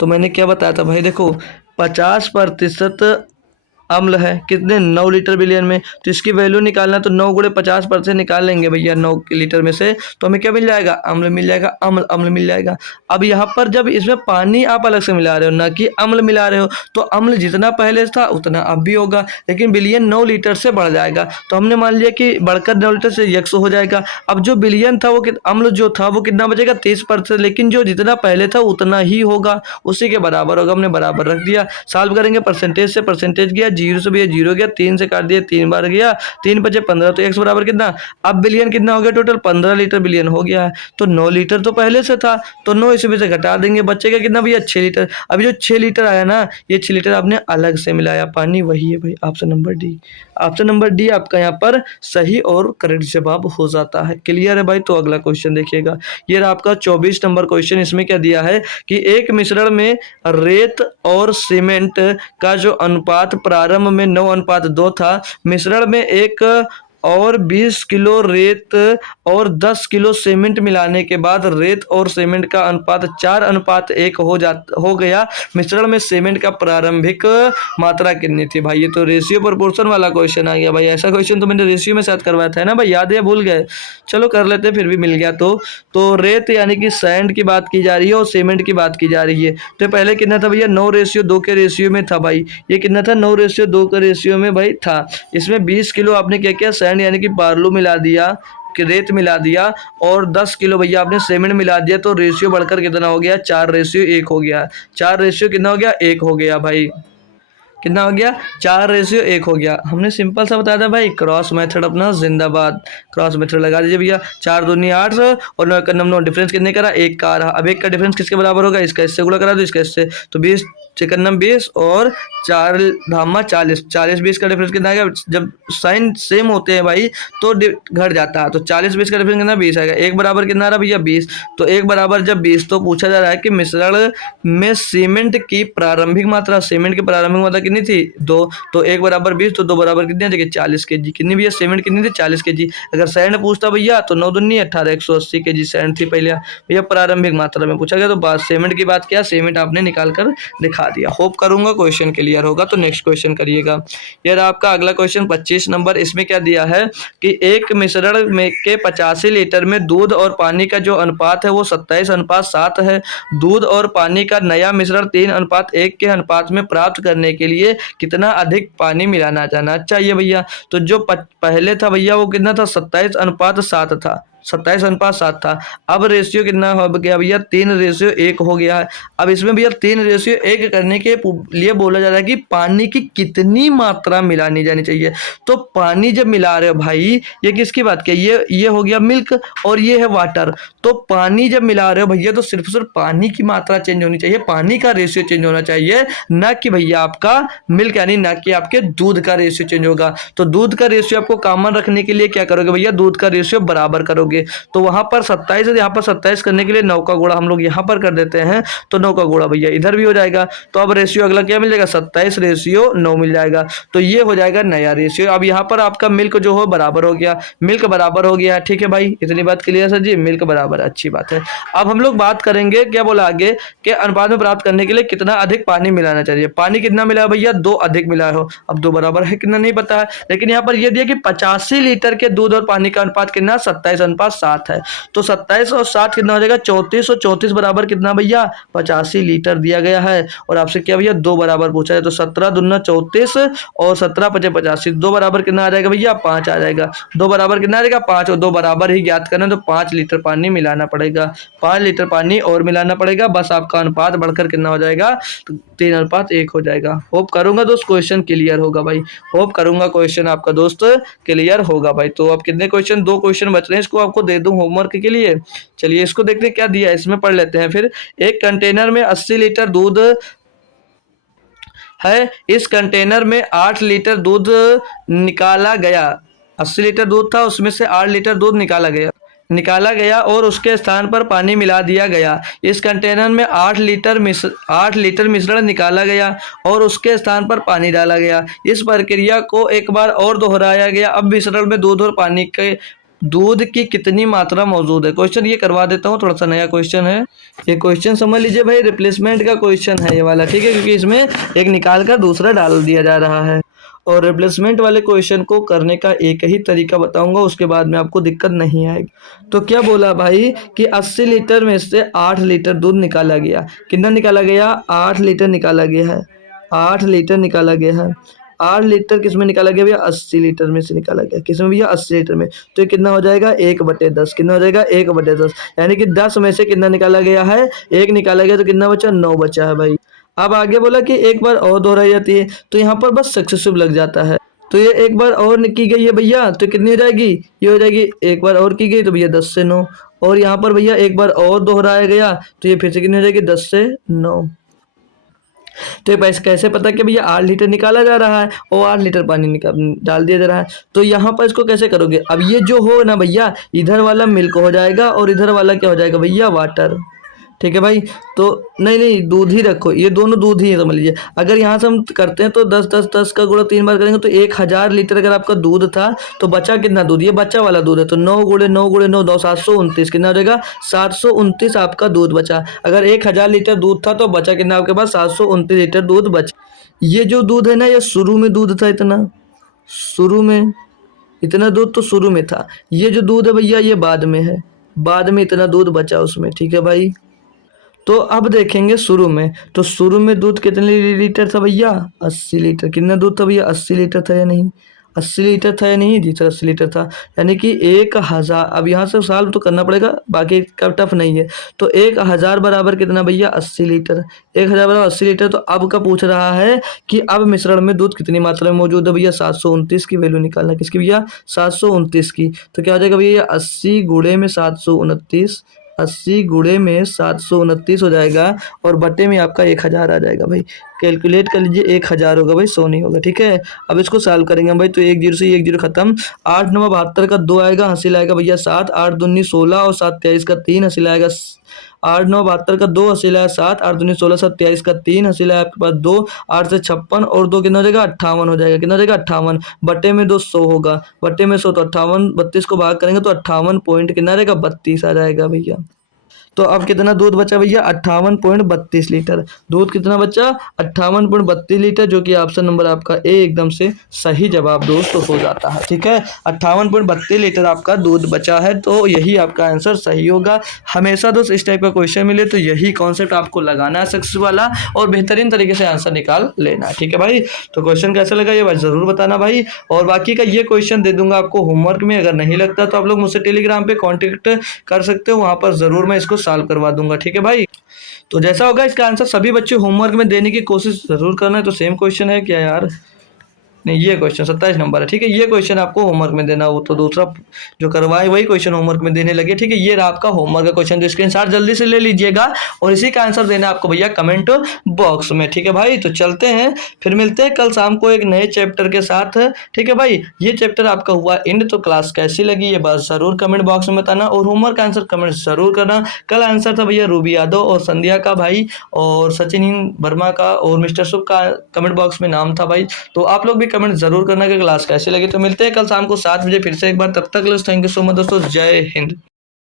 तो मैंने क्या बताया था भाई, देखो 50% अम्ल है कितने 9 लीटर बिलियन में, तो इसकी वैल्यू निकालना, तो 9 गुणे 50% निकाल लेंगे भैया 9 लीटर में से, तो हमें क्या मिल जाएगा, अम्ल मिल जाएगा, अम्ल मिल जाएगा। अब यहाँ पर जब इसमें पानी आप अलग से मिला रहे हो, ना कि अम्ल मिला रहे हो, तो अम्ल जितना पहले था उतना अब भी होगा, लेकिन बिलियन 9 लीटर से बढ़ जाएगा, तो हमने मान लिया कि बढ़कर 9 लीटर से 100 हो जाएगा। अब जो बिलियन था वो अम्ल जो था वो कितना बचेगा 30%, लेकिन जो जितना पहले था उतना ही होगा, उसी के बराबर होगा, हमने बराबर रख दिया। सॉल्व करेंगे, परसेंटेज से परसेंटेज गया, जीरो से भैया जीरो गया, 3 से काट दिया 3 बार गया, 3 बचे 15, तो x बराबर कितना, अब बिलियन कितना हो गया टोटल 15 लीटर बिलियन हो गया है। तो 9 लीटर तो पहले से था, तो 9 इसमें से घटा देंगे, बचेगा कितना भैया 6 लीटर। अभी जो 6 लीटर आया ना, ये 6 लीटर आपने अलग से मिलाया पानी, वही है भाई option number D. Option number D आपका यहाँ पर सही और करेक्ट जवाब हो जाता है। क्लियर है भाई। तो अगला क्वेश्चन देखिएगा, ये रहा आपका 24 नंबर क्वेश्चन। इसमें क्या दिया है कि एक मिश्रण में रेत और सीमेंट का जो अनुपात प्रारंभ में 9:2 था, मिश्रण में एक और 20 किलो रेत और 10 किलो सीमेंट मिलाने के बाद रेत और सीमेंट का अनुपात 4:1 हो गया। मिश्रण में सीमेंट का प्रारंभिक मात्रा कितनी थी। भाई ये तो रेशियो प्रोपोर्शन वाला क्वेश्चन आ गया भाई। ऐसा क्वेश्चन तो मैंने रेशियो में साथ करवाया था ना भाई, याद है भूल गए, चलो कर लेते, फिर भी मिल गया। तो रेत यानी कि सैंड की बात की जा रही है और सीमेंट की बात की जा रही है। तो पहले कितना था भैया 9:2 के रेशियो में था भाई। ये कितना था 9:2 के रेशियो में भाई था। इसमें 20 किलो आपने क्या किया, सैंड यानी कि बालू मिला दिया, कि रेत मिला दिया, और 10 किलो भैया आपने सीमेंट मिला दिया, तो रेशियो बढ़कर कितना हो गया 4:1 हो गया। 4 कितना हो गया 1 हो गया भाई। कितना हो गया 4:1 हो गया। हमने सिंपल सा बताया था भाई, क्रॉस मेथड अपना जिंदाबाद। क्रॉस मेथड लगा दीजिए भैया, 4 दूनी 8 और 9 का 9, डिफरेंस कितने करा 1 का आ रहा। अब 1 का डिफरेंस किसके बराबर होगा, इसका इससे गुणा करा दो, इसका इससे, तो 20 चिकन 20 और 4 धामा 40, 40-20 का डिफरेंस कितना आएगा। जब साइन सेम होते हैं भाई तो घट जाता है, तो 40-20 का डिफरेंस कितना 20 आएगा। 1 बराबर कितना आ रहा भैया 20, तो 1 बराबर जब 20, तो पूछा जा रहा है कि मिश्रण में सीमेंट की प्रारंभिक मात्रा, सीमेंट की प्रारंभिक मात्रा कितनी थी 2, तो 1 बराबर 20, तो 2 बराबर कितनी देखिए 40 kg। कितनी भैया सीमेंट कितनी थी 40 kg। अगर सैंड पूछता भैया तो 9 दूनी 18, 180 kg सैंड थी पहले भैया, प्रारंभिक मात्रा में पूछा गया। तो बात सीमेंट की बात किया, सीमेंट आपने निकाल कर दिखा दिया। होप करूंगा क्वेश्चन क्लियर होगा। तो नेक्स्ट क्वेश्चन करिएगा, यह आपका अगला क्वेश्चन 25 नंबर। इसमें क्या दिया है कि एक मिश्रण में के 85 लीटर में दूध और पानी का जो अनुपात है वो 27:7 है। दूध और पानी का नया मिश्रण 3:1 के अनुपात में प्राप्त करने के लिए कितना अधिक पानी मिलाना जाना चाहिए भैया। तो जो पहले था भैया वो कितना था 27:7 था, 27:7 था। अब रेशियो कितना हो गया भैया 3:1 हो गया है। अब इसमें भैया 3:1 करने के लिए बोला जा रहा है कि पानी की कितनी मात्रा मिलानी जानी चाहिए। तो पानी जब मिला रहे हो भाई, ये किसकी बात की, ये हो गया मिल्क और ये है वाटर। तो पानी जब मिला रहे हो भैया तो सिर्फ पानी की मात्रा चेंज होनी चाहिए, पानी का रेशियो चेंज होना चाहिए, ना कि भैया आपका मिल्क यानी ना कि आपके दूध का रेशियो चेंज होगा। तो दूध का रेशियो आपको कॉमन रखने के लिए क्या करोगे भैया, दूध का रेशियो बराबर करोगे। तो वहां पर 27 है, यहाँ पर 27 करने के लिए 9 का गुणा हम लोग यहाँ पर कर देते हैं, तो 9 का गुणा भैया इधर भी हो जाएगा। तो अब रेशियो अगला क्या मिल जाएगा 27:9 मिल जाएगा। तो ये हो जाएगा नया रेशियो। अब यहाँ पर आपका मिल्क जो हो बराबर हो गया, मिल्क बराबर हो गया, ठीक है भाई, इतनी बात क्लियर सर जी, मिल्क बराबर, अच्छी बात है। अब हम लोग बात करेंगे क्या बोला आगे कि अनुपात में प्राप्त करने के लिए कितना अधिक पानी मिलाना चाहिए। पानी कितना मिला भैया 2 अधिक मिला हो। अब 2 बराबर है कितना नहीं पता है, लेकिन यहाँ पर यह दिया कि 85 लीटर के दूध और पानी का अनुपात कितना 27:7 है। तो 27 और 7 कितना हो जाएगा 34, और 34 बराबर कितना भैया 85 लीटर दिया गया है। और आपसे क्या भैया 2 बराबर पूछा है, तो 17 दूना 34 और 17 पचे 85, 2 बराबर कितना आ जाएगा भैया 5 आ जाएगा। 2 बराबर कितना आ जाएगा 5, और 2 बराबर ही ज्ञात करना, तो 5 लीटर पानी मिलाना पड़ेगा, 5 लीटर पानी और मिलाना पड़ेगा। बस आपका अनुपात बढ़कर कितना हो जाएगा 3:1 हो जाएगा। होप करूंगा दोस्त क्वेश्चन क्लियर होगा भाई, होप करूंगा क्वेश्चन आपका दोस्त क्लियर होगा भाई। तो अब कितने क्वेश्चन, 2 क्वेश्चन बच रहे हैं, इसको आपको दे दूं होमवर्क के लिए। चलिए इसको देखते हैं क्या दिया है, इसमें पढ़ लेते हैं फिर। एक कंटेनर में 80 लीटर दूध है, इस कंटेनर में 8 लीटर दूध निकाला गया। 80 लीटर दूध था, उसमें से 8 लीटर दूध निकाला गया और उसके स्थान पर पानी मिला दिया गया। इस कंटेनर में 8 लीटर मिश्रण निकाला गया और उसके स्थान पर पानी डाला गया। इस प्रक्रिया को एक बार और दोहराया गया। अब मिश्रण में दूध की कितनी मात्रा मौजूद है। क्वेश्चन ये करवा देता हूँ, थोड़ा सा नया क्वेश्चन है ये। क्वेश्चन समझ लीजिए भाई, रिप्लेसमेंट का क्वेश्चन है ये वाला, ठीक है, क्योंकि इसमें एक निकाल कर दूसरा डाल दिया जा रहा है। और रिप्लेसमेंट वाले क्वेश्चन को करने का एक ही तरीका बताऊंगा, उसके बाद में आपको दिक्कत नहीं आएगी। तो क्या बोला भाई कि 80 लीटर में से 8 लीटर दूध निकाला गया। कितना निकाला गया 8 लीटर निकाला गया है, 8 लीटर निकाला गया है। 8 लीटर किस में निकाला गया भैया 80 लीटर में से निकाला गया। किसमें भैया 80 लीटर में। तो ये कितना हो जाएगा 1/10, कितना हो जाएगा 1/10, यानी कि 10 में से कितना निकाला गया है 1 निकाला गया, तो कितना बचा 9 बचा है भाई। अब आगे बोला कि एक बार और दोहराई जाती है, तो यहाँ पर बस सक्सेसिव लग जाता है। तो ये एक बार और की गई है भैया, तो कितनी हो जाएगी, ये हो जाएगी एक बार और की गई तो भैया 10 से 9। और यहाँ पर भैया एक बार और दोहराया गया तो ये फिर से कितनी हो जाएगी, 10 से 9। तो ये पैसे कैसे पता कि भैया 8 लीटर निकाला जा रहा है और 8 लीटर पानी निकाल डाल दिया जा रहा है। तो यहाँ पर इसको कैसे करोगे, अब ये जो हो ना भैया, इधर वाला मिल्क हो जाएगा और इधर वाला क्या हो जाएगा भैया, वाटर। ठीक है भाई। तो नहीं नहीं, दूध ही रखो, ये दोनों दूध ही है समझ लीजिए। अगर यहाँ से हम करते हैं तो 10 का गुणा 3 बार करेंगे तो 1000 लीटर अगर आपका दूध था तो बचा कितना दूध, ये बचा वाला दूध है, तो 9 × 9 × 9 729 कितना हो जाएगा, 729 आपका दूध बचा। अगर 1000 लीटर दूध था तो बचा कितना आपके पास, 729 लीटर दूध बचा। ये जो दूध है ना, ये शुरू में दूध था इतना, शुरू में इतना दूध तो शुरू में था। ये जो दूध है भैया ये बाद में है, बाद में इतना दूध बचा उसमें। ठीक है भाई। तो अब देखेंगे शुरू में, तो शुरू में दूध कितने लीटर था भैया, 80 लीटर। कितना दूध था भैया, 80 लीटर था या नहीं, 80 लीटर था या नहीं जी सर, 80 लीटर था। यानी कि 1000, अब यहाँ से सॉल्व तो करना पड़ेगा, बाकी का टफ नहीं है। तो 1000 बराबर कितना भैया, 80 लीटर। 1000 बराबर 80 लीटर। तो अब का पूछ रहा है कि अब मिश्रण में दूध कितनी मात्रा में मौजूद है भैया, 729 की वैल्यू निकालना। किसकी भैया, 729 की। तो क्या हो जाएगा भैया, 80 गुणे में 729, 80 गुणे में 729 हो जाएगा और बटे में आपका 1000 आ जाएगा भाई। कैलकुलेट कर लीजिए, 1000 होगा भाई, 100 नहीं होगा। ठीक है। अब इसको सॉल्व करेंगे हम भाई, तो 1 0 से 1 0 खत्म। 8 9 72 का 2 आएगा, हासिल आएगा भैया 7। 8 दूनी 16 और 7 23 का 3 हासिल आएगा 8 9 72 का 2 हासिल आया 7। 8 दूनी 16 7 23 का 3 हासिल आया आपके पास 2। 8 से 56 और 2 कितना हो जाएगा, 58 हो जाएगा। कितना हो जाएगा, 58। बटे में 2 100 होगा, बटे में 100 तो 58, 32 को भाग करेंगे तो 58 पॉइंट कितना रहेगा, 32 आ जाएगा भैया। तो अब कितना दूध बचा भैया, 58.32 लीटर। दूध कितना बचा, 58.32 लीटर, जो कि ऑप्शन नंबर आपका ए एकदम से सही जवाब दोस्तों हो जाता है। ठीक है। 58.32 लीटर आपका दूध बचा है, तो यही आपका आंसर सही होगा। हमेशा दोस्त इस टाइप का क्वेश्चन मिले तो यही कॉन्सेप्ट आपको लगाना है सक्सेस वाला, और बेहतरीन तरीके से आंसर निकाल लेना है। ठीक है भाई। तो क्वेश्चन कैसा लगा ये बात जरूर बताना भाई, और बाकी का ये क्वेश्चन दे दूंगा आपको होमवर्क में। अगर नहीं लगता तो आप लोग मुझसे टेलीग्राम पे कॉन्टेक्ट कर सकते हो, वहां पर जरूर मैं इसको सॉल्व करवा दूंगा। ठीक है भाई। तो जैसा होगा इसका आंसर सभी बच्चे होमवर्क में देने की कोशिश जरूर करना है। तो सेम क्वेश्चन है क्या यार, नहीं ये क्वेश्चन 27 नंबर है। ठीक है। ये क्वेश्चन आपको होमवर्क में देना, वो तो दूसरा जो करवाए वही क्वेश्चन होमवर्क में देने लगे। ठीक है। ये रहा आपका होमवर्क का क्वेश्चन, तो स्क्रीनशॉट जल्दी से ले लीजिएगा और इसी का आंसर देना आपको भैया कमेंट बॉक्स में। ठीक है भाई। तो चलते हैं, फिर मिलते हैं कल शाम को एक नए चैप्टर के साथ। ठीक है भाई। ये चैप्टर आपका हुआ एंड, तो क्लास कैसी लगी ये बात जरूर कमेंट बॉक्स में बताना, और होमवर्क का आंसर कमेंट जरूर करना। कल आंसर था भैया रूबी यादव और संध्या का भाई, और सचिन वर्मा का और मिस्टर सुख का कमेंट बॉक्स में नाम था भाई। तो आप लोग भी कमेंट जरूर करना कि क्लास कैसे लगी। तो मिलते हैं कल शाम को 7 बजे फिर से एक बार, तब तक थैंक यू सो मच दोस्तों, जय हिंद।